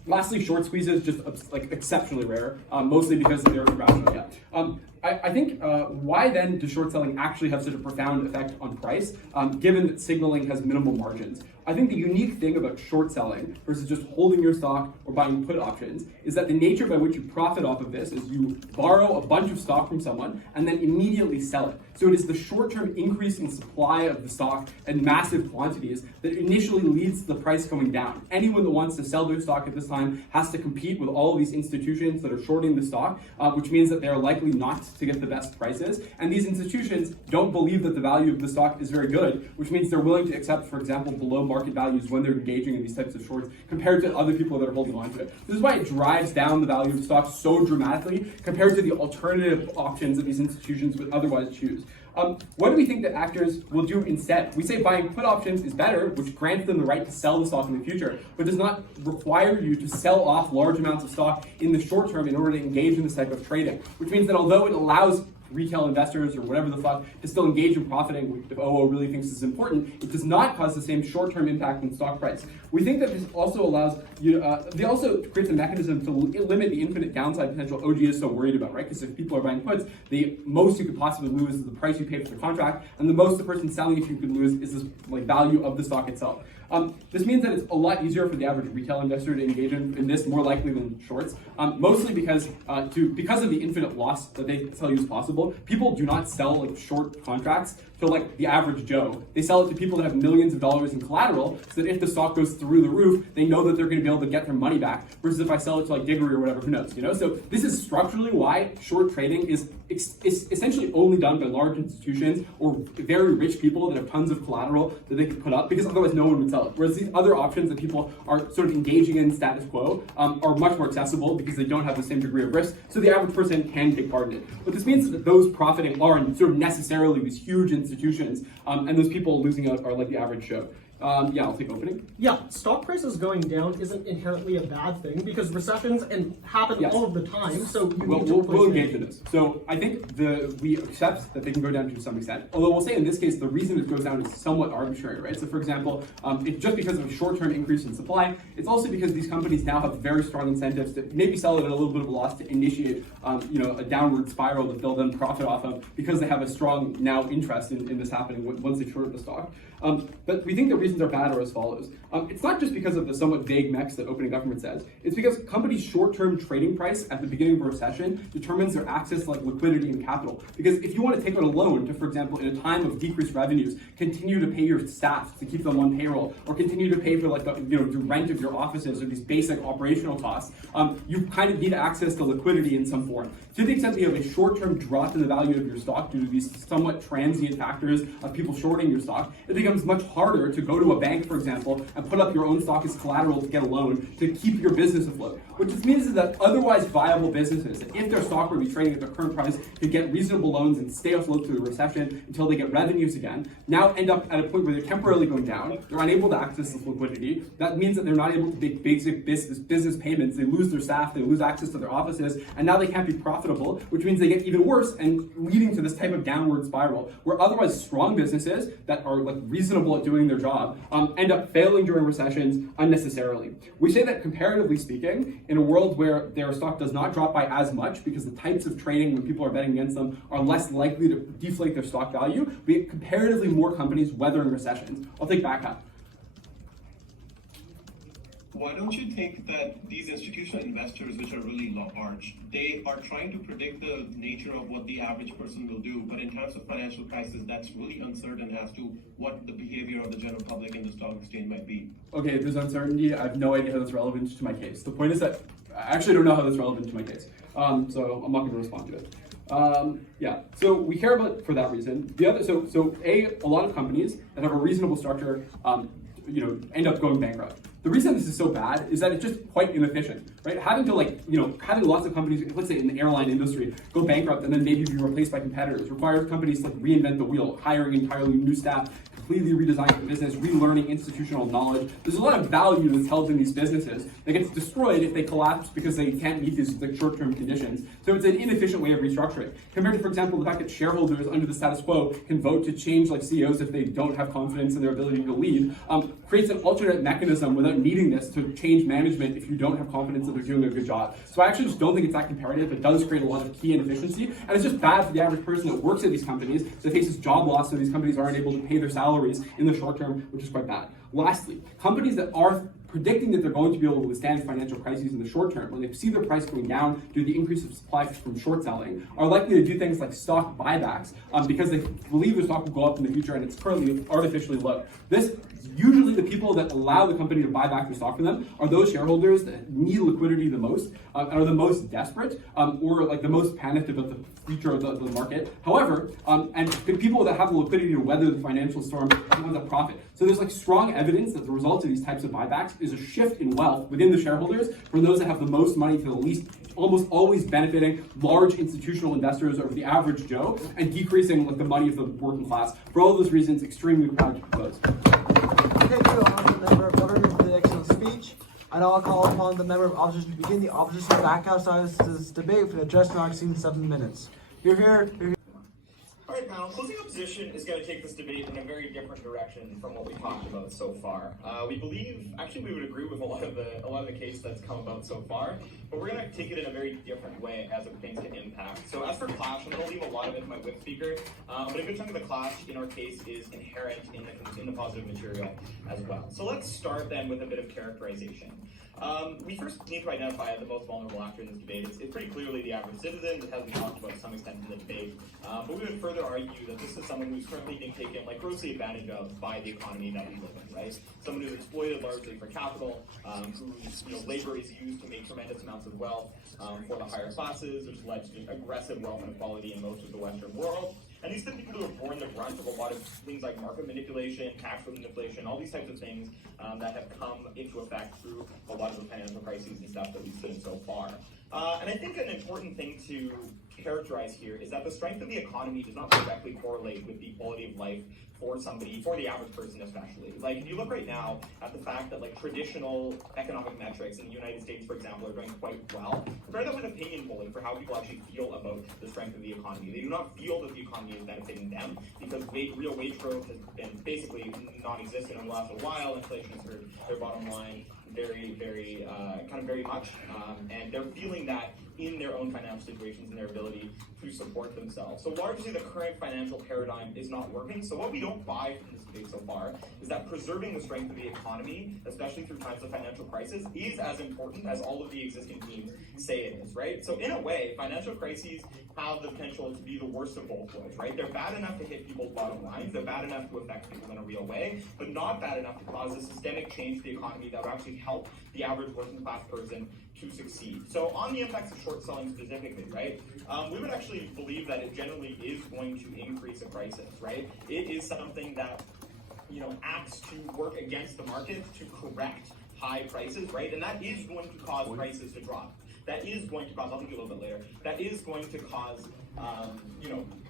Lastly, short squeezes, just like exceptionally rare, mostly because they're irrational. Yeah. I think why then does short selling actually have such a profound effect on price, given that signaling has minimal margins? I think the unique thing about short selling versus just holding your stock or buying put options is that the nature by which you profit off of this is you borrow a bunch of stock from someone and then immediately sell it. So it is the short-term increase in supply of the stock in massive quantities that initially leads to the price going down. Anyone that wants to sell their stock at this time has to compete with all of these institutions that are shorting the stock, which means that they are likely not to get the best prices. And these institutions don't believe that the value of the stock is very good, which means they're willing to accept, for example, below market values when they're engaging in these types of shorts compared to other people that are holding on to it. This is why it drives down the value of stocks so dramatically compared to the alternative options that these institutions would otherwise choose. What do we think that actors will do instead? We say buying put options is better, which grants them the right to sell the stock in the future, but does not require you to sell off large amounts of stock in the short term in order to engage in this type of trading, which means that although it allows retail investors or whatever the fuck to still engage in profiting if OO really thinks this is important, it does not cause the same short-term impact on stock price. We think that this also allows you, they also creates a mechanism to limit the infinite downside potential OG is so worried about, right? Because if people are buying puts, the most you could possibly lose is the price you pay for the contract, and the most the person selling it you could lose is this like value of the stock itself. This means that it's a lot easier for the average retail investor to engage in this more likely than shorts, mostly because of the infinite loss that they tell you is possible. People do not sell like short contracts to like the average Joe. They sell it to people that have millions of dollars in collateral, so that if the stock goes through the roof, they know that they're going to be able to get their money back. Versus if I sell it to like Diggory or whatever, who knows? So this is structurally why short trading is essentially only done by large institutions or very rich people that have tons of collateral that they can put up, because otherwise no one would sell it. Whereas these other options that people are sort of engaging in status quo are much more accessible because they don't have the same degree of risk, so the average person can take part in it. What this means is that those profiting aren't sort of necessarily these huge institutions, and those people losing out are like the average Joe. Yeah, I'll take opening. Yeah, stock prices going down isn't inherently a bad thing because recessions happen all of the time. So we'll engage in this. So I think we accept that they can go down to some extent. Although we'll say in this case the reason it goes down is somewhat arbitrary, right? So for example, it's just because of a short-term increase in supply. It's also because these companies now have very strong incentives to maybe sell it at a little bit of a loss to initiate, a downward spiral that they'll then profit off of because they have a strong now interest in this happening once they short the stock. But we think the reasons are bad are as follows. It's not just because of the somewhat vague mechs that opening government says. It's because companies' short-term trading price at the beginning of a recession determines their access to like liquidity and capital. Because if you want to take out a loan to, for example, in a time of decreased revenues, continue to pay your staff to keep them on payroll, or continue to pay for like the rent of your offices or these basic operational costs, you kind of need access to liquidity in some form. To the extent that you have a short-term drop in the value of your stock due to these somewhat transient factors of people shorting your stock, it becomes much harder to go to a bank, for example, and put up your own stock as collateral to get a loan to keep your business afloat. What this means is that otherwise viable businesses, if their stock were to be trading at their current price, could get reasonable loans and stay afloat through the recession until they get revenues again, now end up at a point where they're temporarily going down, they're unable to access this liquidity. That means that they're not able to make basic business payments, they lose their staff, they lose access to their offices, and now they can't be profitable, which means they get even worse and leading to this type of downward spiral, where otherwise strong businesses that are like reasonable at doing their job end up failing during recessions unnecessarily. We say that comparatively speaking, in a world where their stock does not drop by as much because the types of trading when people are betting against them are less likely to deflate their stock value, we get comparatively more companies weathering recessions. I'll take back up. Why don't you think that these institutional investors, which are really large, they are trying to predict the nature of what the average person will do, but in times of financial crisis, that's really uncertain as to what the behavior of the general public in the stock exchange might be? Okay, if there's uncertainty, I have no idea how that's relevant to my case. The point is that I actually don't know how that's relevant to my case, so I'm not going to respond to it. Yeah, so we care about it for that reason. The other, a lot of companies that have a reasonable structure, end up going bankrupt. The reason this is so bad is that it's just quite inefficient, right? Having to having lots of companies, let's say in the airline industry, go bankrupt and then maybe be replaced by competitors requires companies to reinvent the wheel, hiring entirely new staff, completely redesigning the business, relearning institutional knowledge. There's a lot of value that's held in these businesses that gets destroyed if they collapse because they can't meet these short-term conditions. So it's an inefficient way of restructuring. Compared to, for example, the fact that shareholders under the status quo can vote to change like CEOs if they don't have confidence in their ability to lead, creates an alternate mechanism without needing this to change management if you don't have confidence that they're doing a good job. So I actually just don't think it's that comparative. It does create a lot of key inefficiency, and it's just bad for the average person that works at these companies that faces job loss so these companies aren't able to pay their salaries in the short term, which is quite bad. Lastly, companies that are predicting that they're going to be able to withstand financial crises in the short term, when they see their price going down due to the increase of supply from short selling, are likely to do things like stock buybacks because they believe their stock will go up in the future and it's currently artificially low. Usually the people that allow the company to buy back their stock from them are those shareholders that need liquidity the most and are the most desperate or like the most panicked about the future of the market. However, and the people that have the liquidity to weather the financial storm are the ones that profit. So there's like strong evidence that the result of these types of buybacks is a shift in wealth within the shareholders from those that have the most money to the least, almost always benefiting large institutional investors over the average Joe and decreasing like the money of the working class. For all those reasons, extremely proud to propose. Thank you, Honourable Member of Government, for the excellent speech. And I'll call upon the Member of Opposition to begin the opposition back outside this debate for the just not exceeding 7 minutes. You're here. All right, now Closing opposition is going to take this debate in a very different direction from what we talked about so far. We believe, actually, we would agree with a lot of the case that's come about so far, but we're going to take it in a very different way as it pertains to impact. So as for clash, I'm going to leave a lot of it to my whip speaker, but a good chunk of the clash in our case is inherent in the positive material as well. So let's start then with a bit of characterization. We first need to identify the most vulnerable actor in this debate. It's pretty clearly the average citizen. It has been talked about to some extent in the debate. But we would further argue that this is someone who's currently being taken grossly advantage of by the economy that we live in, right? Someone who's exploited largely for capital, whose labor is used to make tremendous amounts of wealth for the higher classes, which led to just aggressive wealth inequality in most of the Western world. And these are the people who have borne the brunt of a lot of things like market manipulation, tax manipulation, all these types of things that have come into effect through a lot of the financial crises and stuff that we've seen so far. And I think an important thing to characterize here is that the strength of the economy does not directly correlate with the quality of life for somebody, for the average person especially. Like, if you look right now at the fact that traditional economic metrics in the United States, for example, are doing quite well, compare that with opinion polling for how people actually feel about the strength of the economy. They do not feel that the economy is benefiting them because real wage growth has been basically non-existent in the last while. Inflation has hurt their bottom line very much, and they're feeling that in their own financial situations and their ability to support themselves. So largely the current financial paradigm is not working. So what we don't buy from this debate so far is that preserving the strength of the economy, especially through times of financial crisis, is as important as all of the existing themes say it is, right? So in a way, financial crises have the potential to be the worst of both worlds, right? They're bad enough to hit people's bottom lines, they're bad enough to affect people in a real way, but not bad enough to cause a systemic change to the economy that would actually help the average working class person to succeed. So on the impacts of short selling specifically, right, we would actually believe that it generally is going to increase a crisis, right? It is something that, acts to work against the market to correct high prices, right? And that is going to cause prices to drop. That is going to cause, I'll think a little bit later, that is going to cause,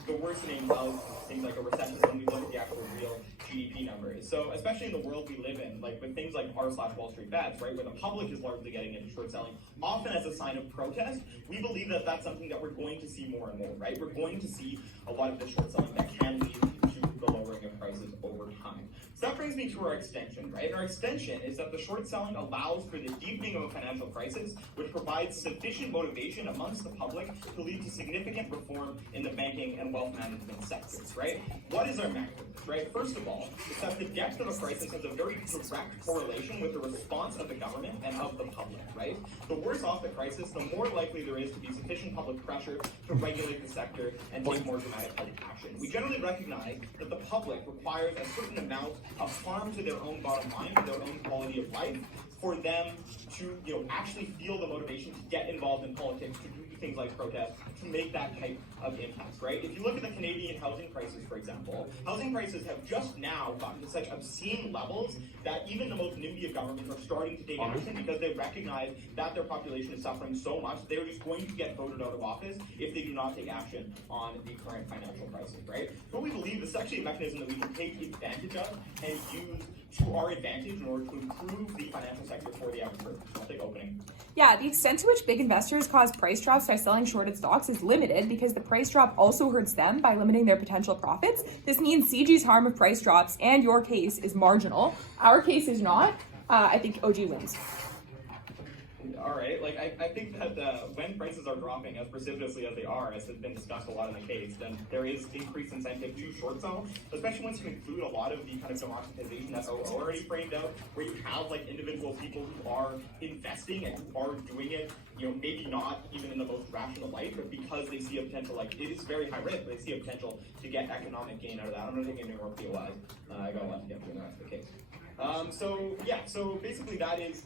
the worsening of things like a recession when we look at the actual real GDP numbers. So especially in the world we live in, with things like r/Wall Street bets, right, where the public is largely getting into short selling, often as a sign of protest, we believe that that's something that we're going to see more and more, right? We're going to see a lot of the short selling that can lead to the lowering of prices over time. So that brings me to our extension, right? And our extension is that the short selling allows for the deepening of a financial crisis, which provides sufficient motivation amongst the public to lead to significant reform in the banking and wealth management sectors, right? What is our mechanism, right? First of all, it's that the depth of a crisis has a very direct correlation with the response of the government and of the public, right? The worse off the crisis, the more likely there is to be sufficient public pressure to regulate the sector and take more dramatic public action. We generally recognize that the public requires a certain amount of harm to their own bottom line, to their own quality of life, for them to actually feel the motivation to get involved in politics, to do things like protest, to make that type of impact, right? If you look at the Canadian housing crisis, for example, housing prices have just now gotten to such obscene levels that even the most NIMBY of governments are starting to take action because they recognize that their population is suffering so much, they're just going to get voted out of office if they do not take action on the current financial crisis, right? So what we believe is actually a mechanism that we can take advantage of and use to our advantage in order to improve the financial sector for the average person. I'll take opening. Yeah, the extent to which big investors cause price drops by selling shorted stocks is limited because the price drop also hurts them by limiting their potential profits. This means CG's harm of price drops and your case is marginal. Our case is not. I think OG wins. All right, I think that when prices are dropping as precipitously as they are, as has been discussed a lot in the case, then there is increased incentive to short sell, especially once you include a lot of the kind of democratization that OO already framed out, where you have individual people who are investing and who are doing it, maybe not even in the most rational light, but because they see a potential, it is very high risk, but they see a potential to get economic gain out of that. I'm not taking any more POIs. I got a lot to get through in the rest of the case. So basically that is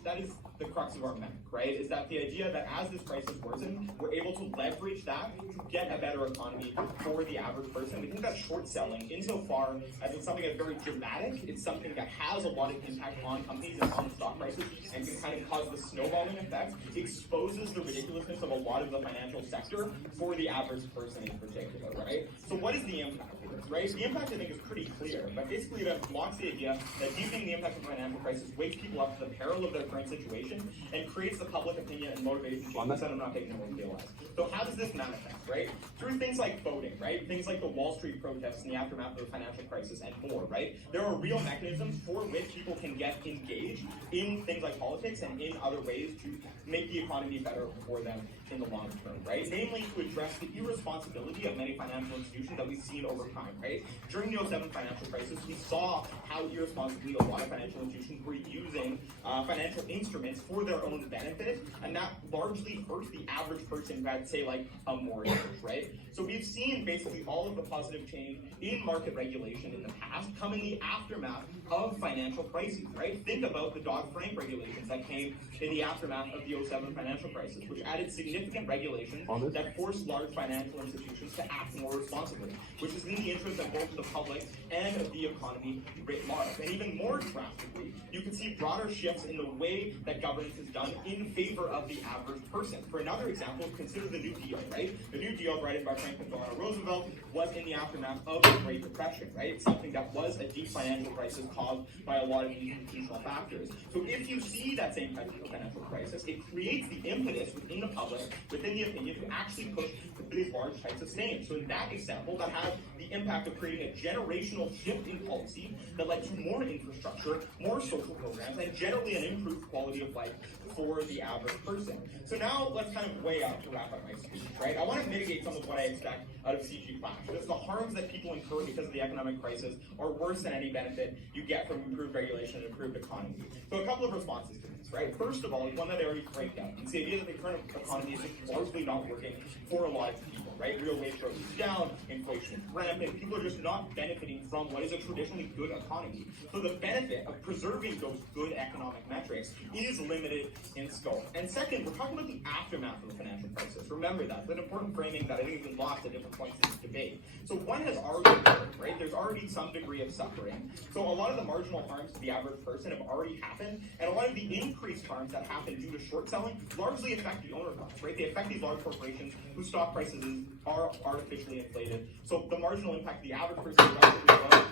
the crux of our mech, right? Is that the idea that as this crisis worsens, we're able to leverage that to get a better economy for the average person. We think that short selling, insofar as it's something that's very dramatic, it's something that has a lot of impact on companies and on stock prices, and can kind of cause the snowballing effect, exposes the ridiculousness of a lot of the financial sector for the average person in particular, right? So what is the impact of this, right? The impact, I think, is pretty clear, but basically it blocks the idea that deepening the types of financial crisis wakes people up to the peril of their current situation and creates the public opinion and motivation change instead of not taking their own POIs. So how does this manifest, right? Through things like voting, right? Things like the Wall Street protests in the aftermath of the financial crisis and more, right? There are real mechanisms for which people can get engaged in things like politics and in other ways to make the economy better for them in the long term, right? Namely, to address the irresponsibility of many financial institutions that we've seen over time, right? During the 2007 financial crisis, we saw how irresponsibly a lot of financial institutions were using financial instruments for their own benefit, and that largely hurt the average person who had, say, like a mortgage, right? So we've seen basically all of the positive change in market regulation in the past come in the aftermath of financial crises, right? Think about the Dodd-Frank regulations that came in the aftermath of the 2007 financial crisis, which added significant regulations that forced large financial institutions to act more responsibly, which is in the interest of both the public and of the economy writ large. And even more drastically, you can see broader shifts in the way that governance is done in favor of the average person. For another example, consider the New Deal, right? The New Deal, brought by Franklin Delano Roosevelt, was in the aftermath of the Great Depression, right? Something that was a deep financial crisis caused by a lot of institutional factors. So if you see that same type of financial crisis, it creates the impetus within the public, within the opinion, to actually push for these large types of things. So in that example, that had the impact of creating a generational shift in policy that led to more infrastructure, more social programs, and generally an improved quality of life for the average person. So now let's kind of weigh out to wrap up my speech, right? I want to mitigate some of what I expect out of CG Flash, because the harms that people incur because of the economic crisis are worse than any benefit you get from improved regulation and improved economy. So a couple of responses to this, right? First of all, one that I already break down. It's the idea that the current economy is largely not working for a lot of people, right? Real wage growth is down, inflation is rampant, people are just not benefiting from what is a traditionally good economy. So the benefit of preserving those good economic metrics is limited in scope. And second, we're talking about the aftermath of the financial crisis. Remember that. It's an important framing that I think has been lost at different points in this debate. So one has already occurred, right? There's already some degree of suffering. So a lot of the marginal harms to the average person have already happened, and a lot of the increased harms that happen due to short selling largely affect the owner class, right? They affect these large corporations whose stock prices are artificially inflated. So the marginal impact to the average person is relatively low.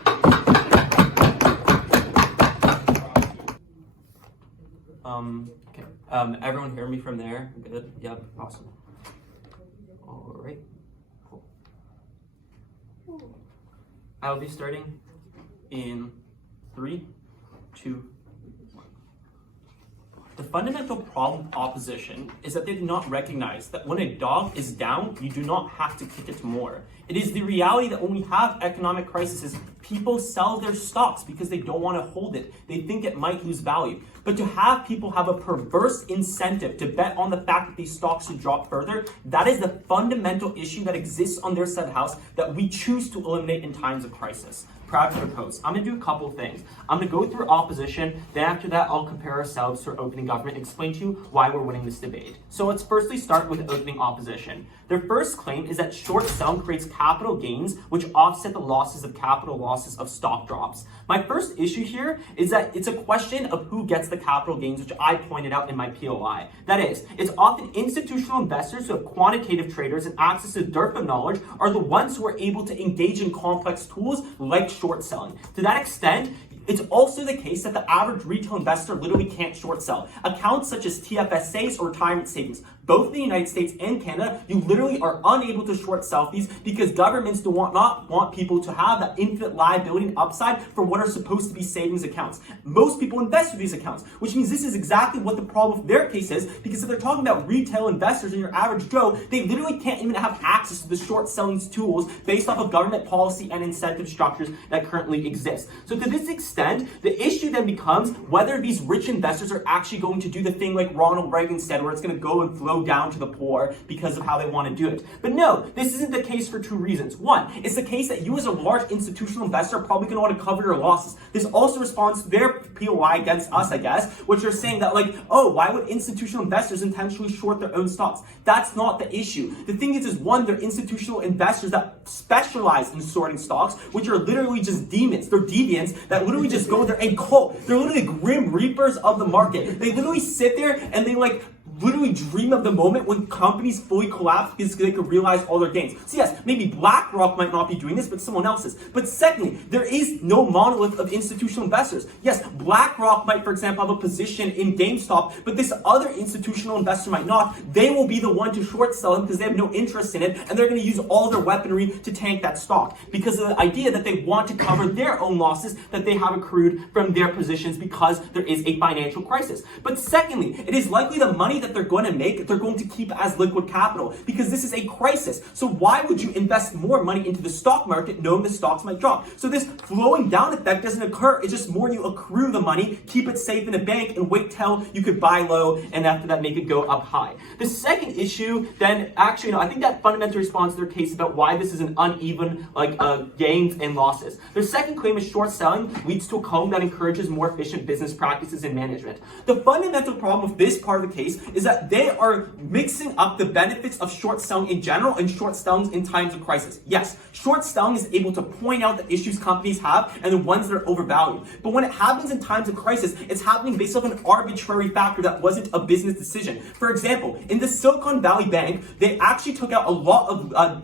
Okay. Everyone hear me from there? Good? Yep. Awesome. All right. Cool. I'll be starting in 3, 2, 1. The fundamental problem with opposition is that they do not recognize that when a dog is down, you do not have to kick it more. It is the reality that when we have economic crises, people sell their stocks because they don't want to hold it. They think it might lose value. But to have people have a perverse incentive to bet on the fact that these stocks should drop further, that is the fundamental issue that exists on their side of the house that we choose to eliminate in times of crisis. Proud to propose. I'm going to do a couple of things. I'm going to go through opposition, then after that I'll compare ourselves to our opening government and explain to you why we're winning this debate. So let's firstly start with opening opposition. Their first claim is that short selling creates capital gains which offset the losses of capital losses of stock drops. My first issue here is that it's a question of who gets the capital gains, which I pointed out in my POI. That is, it's often institutional investors who have quantitative traders and access to dearth of knowledge are the ones who are able to engage in complex tools like short selling. To that extent, it's also the case that the average retail investor literally can't short sell. Accounts such as TFSAs or retirement savings, both in the United States and Canada, you literally are unable to short sell these because governments do not want people to have that infinite liability and upside for what are supposed to be savings accounts. Most people invest with these accounts, which means this is exactly what the problem with their case is, because if they're talking about retail investors and your average Joe, they literally can't even have access to the short selling tools based off of government policy and incentive structures that currently exist. So to this extent, the issue then becomes whether these rich investors are actually going to do the thing like Ronald Reagan said, where it's going to go and flow down to the poor because of how they want to do it. But no, this isn't the case for 2 reasons. One, it's the case that you as a large institutional investor are probably going to want to cover your losses. This also responds to their POI against us, I guess, which are saying that like, oh, why would institutional investors intentionally short their own stocks? That's not the issue. The thing is one, they're institutional investors that specialize in sorting stocks, which are literally just demons. They're deviants that literally just go there and cult. They're literally the grim reapers of the market. They literally sit there and they like literally dream of the moment when companies fully collapse because they could realize all their gains. So yes, maybe BlackRock might not be doing this, but someone else is. But secondly, there is no monolith of institutional investors. Yes, BlackRock might, for example, have a position in GameStop, but this other institutional investor might not. They will be the one to short sell them because they have no interest in it, and they're going to use all their weaponry to tank that stock because of the idea that they want to cover their own losses that they have accrued from their positions because there is a financial crisis. But secondly, it is likely the money that they're going to make, they're going to keep as liquid capital because this is a crisis. So why would you invest more money into the stock market knowing the stocks might drop? So this flowing down effect doesn't occur. It's just more you accrue the money, keep it safe in a bank, and wait till you could buy low, and after that make it go up high. The second issue, then actually, I think that fundamentally responds to their case about why this is an uneven gains and losses. Their second claim is short selling leads to a culling that encourages more efficient business practices and management. The fundamental problem with this part of the case is that they are mixing up the benefits of short selling in general and short selling in times of crisis. Yes, short selling is able to point out the issues companies have and the ones that are overvalued. But when it happens in times of crisis, it's happening based off an arbitrary factor that wasn't a business decision. For example, in the Silicon Valley Bank, they actually took out a lot of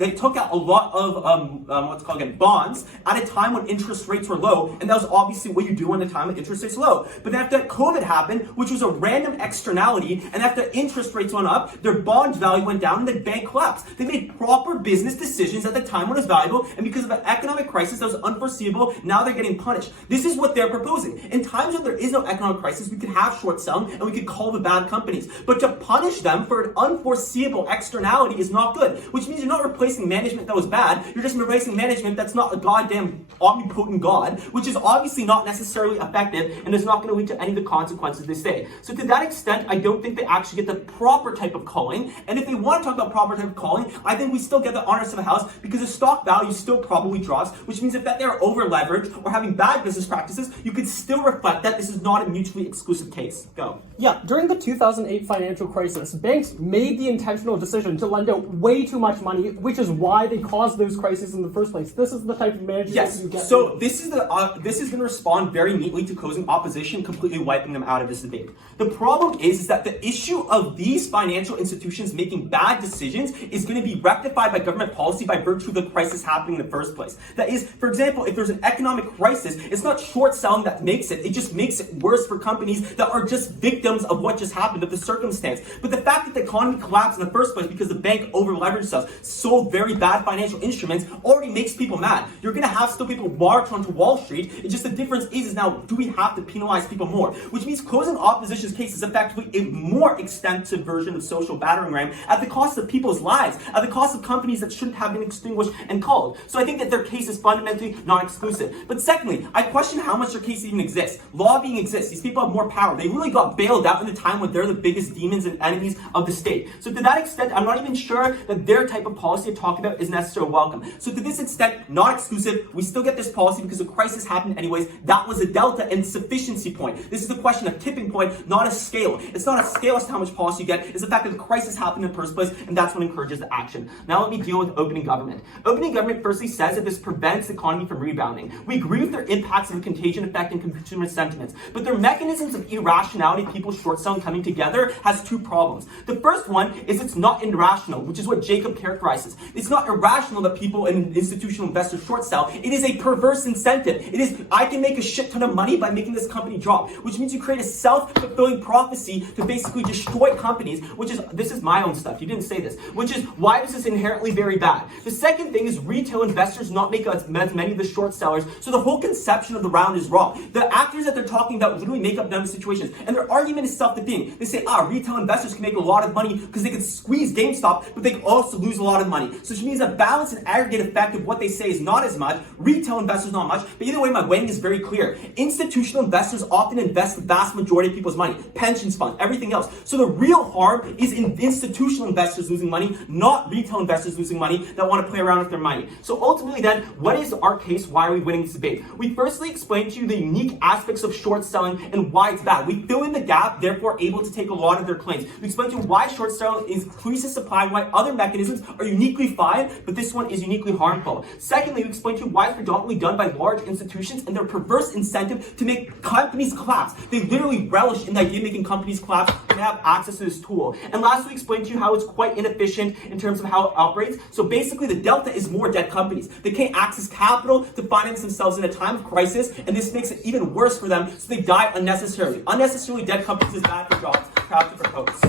bonds at a time when interest rates were low, and that was obviously what you do when the time when interest rates low. But then after COVID happened, which was a random externality, and after interest rates went up, their bond value went down and the bank collapsed. They made proper business decisions at the time when it was valuable, and because of an economic crisis that was unforeseeable, now they're getting punished. This is what they're proposing. In times when there is no economic crisis, we could have short selling and we could call the bad companies. But to punish them for an unforeseeable externality is not good, which means you're not replacing management that was bad, you're just replacing management that's not a goddamn omnipotent god, which is obviously not necessarily effective and is not going to lead to any of the consequences they say. So to that extent, I don't think they actually get the proper type of calling, and if they want to talk about proper type of calling, I think we still get the honors of a house because the stock value still probably drops, which means if that they're over leveraged or having bad business practices, you could still reflect that this is not a mutually exclusive case. Go. Yeah, during the 2008 financial crisis, banks made the intentional decision to lend out way too much money, which is why they caused those crises in the first place. This is the type of management you get. So this is going to respond very neatly to closing opposition, completely wiping them out of this debate. The problem is that the issue of these financial institutions making bad decisions is going to be rectified by government policy by virtue of the crisis happening in the first place. That is, for example, if there's an economic crisis, it's not short selling that makes it. It just makes it worse for companies that are just victims of what just happened, of the circumstance. But the fact that the economy collapsed in the first place because the bank over-leveraged stuff, sold very bad financial instruments, already makes people mad. You're going to have still people march onto Wall Street. It's just the difference is now, do we have to penalize people more? Which means closing opposition's case is effectively a more extensive version of social battering ram at the cost of people's lives, at the cost of companies that shouldn't have been extinguished and called. So I think that their case is fundamentally not exclusive. But secondly, I question how much their case even exists. Lobbying exists. These people have more power. They really got bailed out in the time when they're the biggest demons and enemies of the state. So to that extent, I'm not even sure that their type of policy I'm talking about is necessarily welcome. So to this extent, not exclusive. We still get this policy because the crisis happened anyways. That was a delta and sufficiency point. This is a question of tipping point, not a scale. It's not a scale as to how much policy you get. It's the fact that the crisis happened in the first place, and that's what encourages the action. Now let me deal with opening government. Opening government firstly says that this prevents the economy from rebounding. We agree with their impacts of the contagion effect and consumer sentiments, but their mechanisms of irrationality, people short selling coming together, has two problems. The first one is it's not irrational, which is what Jacob characterizes. It's not irrational that people and institutional investors short sell. It is a perverse incentive. It is, I can make a shit ton of money by making this company drop, which means you create a self-fulfilling prophecy to basically destroy companies, which is, this is my own stuff, you didn't say this, which is why this is inherently very bad. The second thing is retail investors not make as many of the short sellers, so the whole conception of the round is wrong. The actors that they're talking about literally make up dumb situations, and their argument is self-defeating. They say, retail investors can make a lot of money because they can squeeze GameStop, but they can also lose a lot of money. So which means a balance and aggregate effect of what they say is not as much, retail investors not much, but either way my weighing is very clear. Institutional investors often invest the vast majority of people's money, pensions funds, everything else. So the real harm is in institutional investors losing money, not retail investors losing money that want to play around with their money. So ultimately then, what is our case? Why are we winning this debate? We firstly explain to you the unique aspects of short selling and why it's bad. We fill in the gap, therefore able to take a lot of their claims. We explain to you why short selling increases supply and why other mechanisms are uniquely fine, but this one is uniquely harmful. Secondly, we explain to you why it's predominantly done by large institutions and their perverse incentive to make companies collapse. They literally relish in the idea of making companies collapse. They have have access to this tool. And last we explained to you how it's quite inefficient in terms of how it operates. So basically the delta is more debt companies. They can't access capital to finance themselves in a time of crisis, and this makes it even worse for them, so they die unnecessarily. Unnecessarily debt companies is bad for jobs. Proud to propose.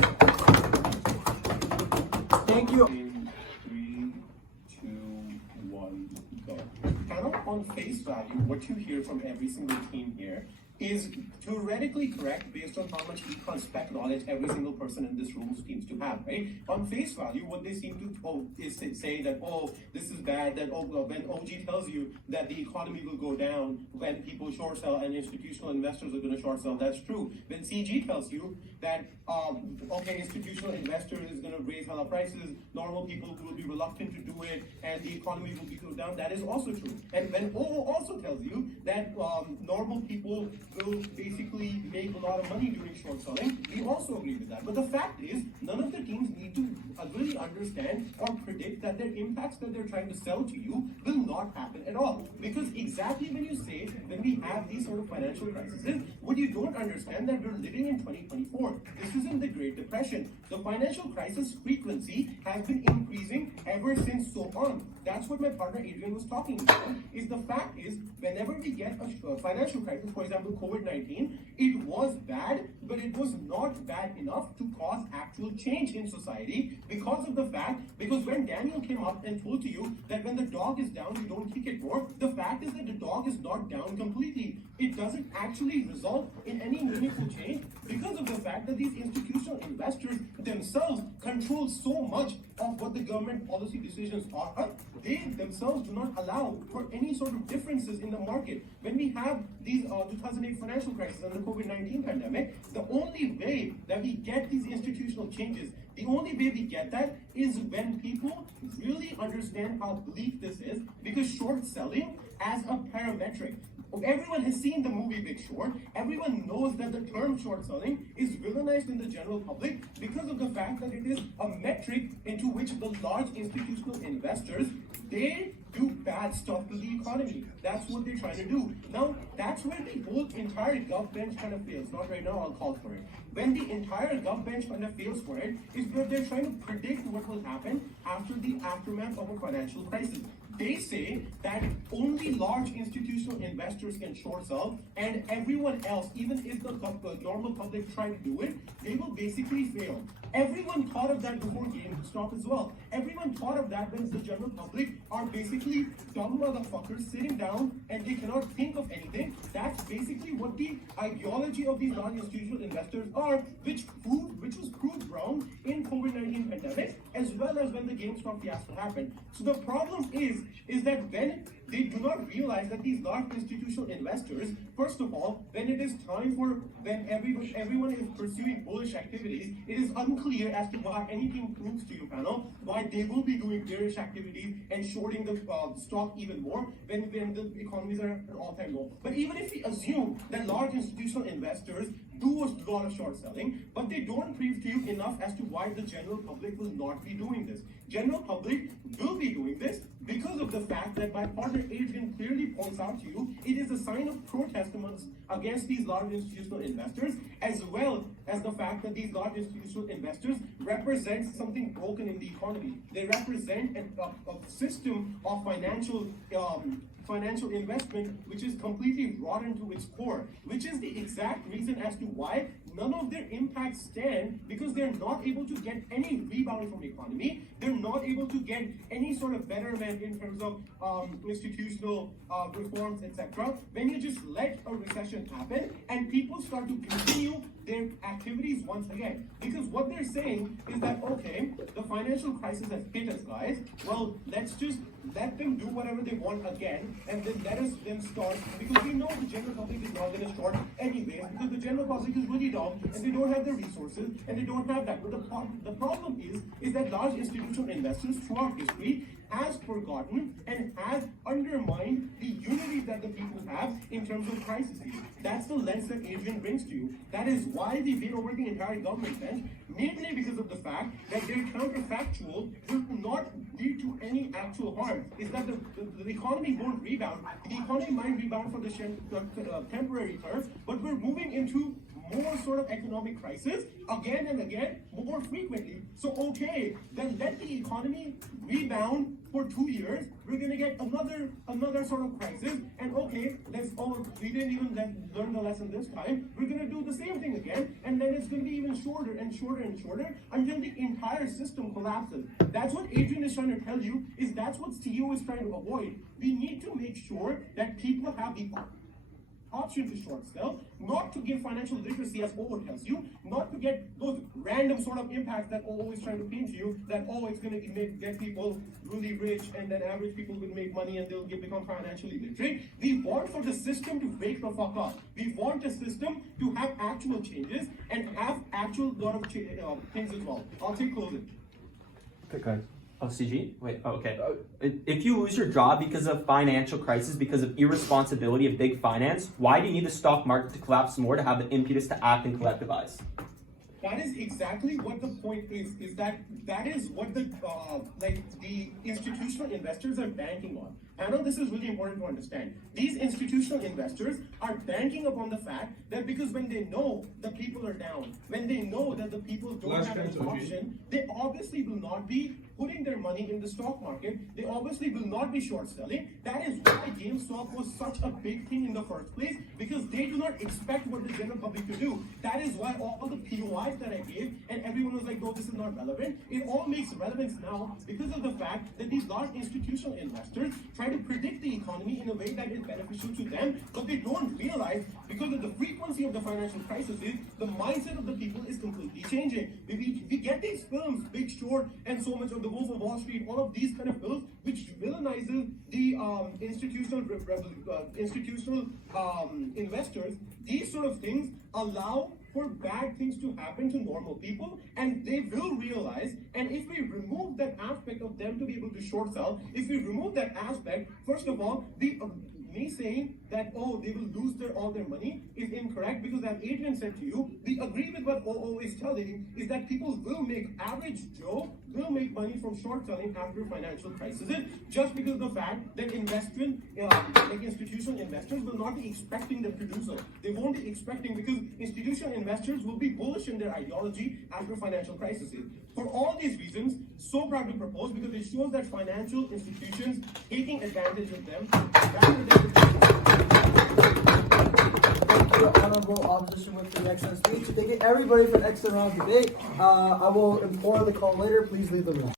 Thank you. In 3, 2, 1, go. Panel, on face value, what you hear from every single team here is theoretically correct based on how much econ spec knowledge every single person in this room seems to have, right? On face value, what they seem to is say that, oh, this is bad, that when OG tells you that the economy will go down when people short sell and institutional investors are going to short sell, that's true. When CG tells you that, okay, institutional investor is going to raise hella prices, normal people will be reluctant to do it, and the economy will be go down, that is also true. And when OO also tells you that normal people will basically make a lot of money during short selling, we also agree with that. But the fact is, none of the teams need to really understand or predict that their impacts that they're trying to sell to you will not happen at all. Because exactly when you say, when we have these sort of financial crises, what you don't understand that we're living in 2024. This isn't the Great Depression. The financial crisis frequency has been increasing ever since so on. That's what my partner Adrian was talking about, is the fact is, whenever we get a financial crisis, for example, COVID-19, it was bad, but it was not bad enough to cause actual change in society because of the fact, because when Danielle came up and told to you that when the dog is down, you don't kick it more, the fact is that the dog is not down completely. It doesn't actually result in any meaningful change because of the fact that these institutional investors themselves control so much of what the government policy decisions are. They themselves do not allow for any sort of differences in the market. When we have these 2008 financial crisis and the COVID-19 pandemic, the only way that we get these institutional changes, the only way we get that is when people really understand how bleak this is, because short selling as a parametric. Everyone has seen the movie Big Short. Everyone knows that the term short selling is villainized in the general public because of the fact that it is a metric into which the large institutional investors, they do bad stuff to the economy. That's what they're trying to do. Now, that's where the whole entire gov bench kind of fails. Not right now, I'll call for it. When the entire gov bench kind of fails for it, is because they're trying to predict what will happen after the aftermath of a financial crisis. They say that only large institutional investors can short sell, and everyone else, even if the normal public try to do it, they will basically fail. Everyone thought of that before GameStop as well. Everyone thought of that when the general public are basically dumb motherfuckers sitting down and they cannot think of anything. That's basically what the ideology of these non-institutional investors are, which was proved wrong in COVID-19 pandemic, as well as when the GameStop fiasco happened. So the problem is that when they do not realize that these large institutional investors, first of all, when it is time for, when everyone is pursuing bullish activities, it is unclear as to why anything proves to you, panel, why they will be doing bearish activities and shorting the stock even more when the economies are at all-time low. But even if we assume that large institutional investors do a lot of short selling, but they don't prove to you enough as to why the general public will not be doing this. General public will be doing this because of the fact that my partner Adrian clearly points out to you, it is a sign of protest against these large institutional investors, as well as the fact that these large institutional investors represent something broken in the economy. They represent a system of financial investment which is completely rotten to its core, which is the exact reason as to why none of their impacts stand, because they're not able to get any rebound from the economy. They're not able to get any sort of betterment in terms of institutional reforms, etc. When you just let a recession happen and people start to continue their activities once again. Because what they're saying is that, okay, the financial crisis has hit us, guys. Well, let's just let them do whatever they want again, and then let us then start, because we know the general public is not going to short anyways, because the general public is really dumb, and they don't have the resources, and they don't have that. But the problem is that large institutional investors throughout history has forgotten and has undermined the unity that the people have in terms of crises. That's the lens that Adrian brings to you. That is why we win over the entire government bench, mainly because of the fact that their counterfactual will not lead to any actual harm. Is that the economy won't rebound. The economy might rebound for the temporary term, but we're moving into more sort of economic crisis again and again, more frequently. So okay, then let the economy rebound for 2 years. We're gonna get another sort of crisis, and okay, we didn't even learn the lesson this time. We're gonna do the same thing again, and then it's gonna be even shorter and shorter and shorter until the entire system collapses. That's what Adrian is trying to tell you. That's what CEO is trying to avoid. We need to make sure that people have the option to short sell, not to give financial literacy as OO tells you, not to get those random sort of impacts that OO is trying to paint to you, that it's going to get people really rich and then average people will make money and they'll become financially literate. We want for the system to wake the fuck up. We want the system to have actual changes and have actual lot of things as well. I'll take closing. Okay, guys. Oh, CG? Wait, oh, okay. If you lose your job because of financial crisis, because of irresponsibility of big finance, why do you need the stock market to collapse more to have the impetus to act and collectivize? That is exactly what the point is that is what the institutional investors are banking on. I know this is really important to understand. These institutional investors are banking upon the fact that because when they know the people are down, when they know that the people don't have an option, they obviously will not be putting their money in the stock market. They obviously will not be short selling. That is why GameStop was such a big thing in the first place, because they do not expect what the general public to do. That is why all the POIs that I gave, and everyone was like, no, this is not relevant. It all makes relevance now because of the fact that these large institutional investors try to predict the economy in a way that is beneficial to them, but they don't realize because of the frequency of the financial crisis, the mindset of the people is completely changing. We get these films, Big Short and so much of The Wolf of Wall Street, all of these kind of films, which villainizes the institutional investors. These sort of things allow for bad things to happen to normal people, and they will realize, and if we remove that aspect of them to be able to short sell, if we remove that aspect, first of all, me saying that, they will lose all their money is incorrect, because as Adrian said to you, we agree with what OO is telling, is that people will make, average Joe will make money from short selling after financial crisis, just because of the fact that institutional investors will not be expecting them to do so. They won't be expecting, because institutional investors will be bullish in their ideology after financial crisis. For all these reasons, so proud to propose, because it shows that financial institutions taking advantage of them rather than Thank you, Honorable Opposition with the excellent speech. Thank you, everybody, for an excellent round of debate. I will implore the call later. Please leave the room.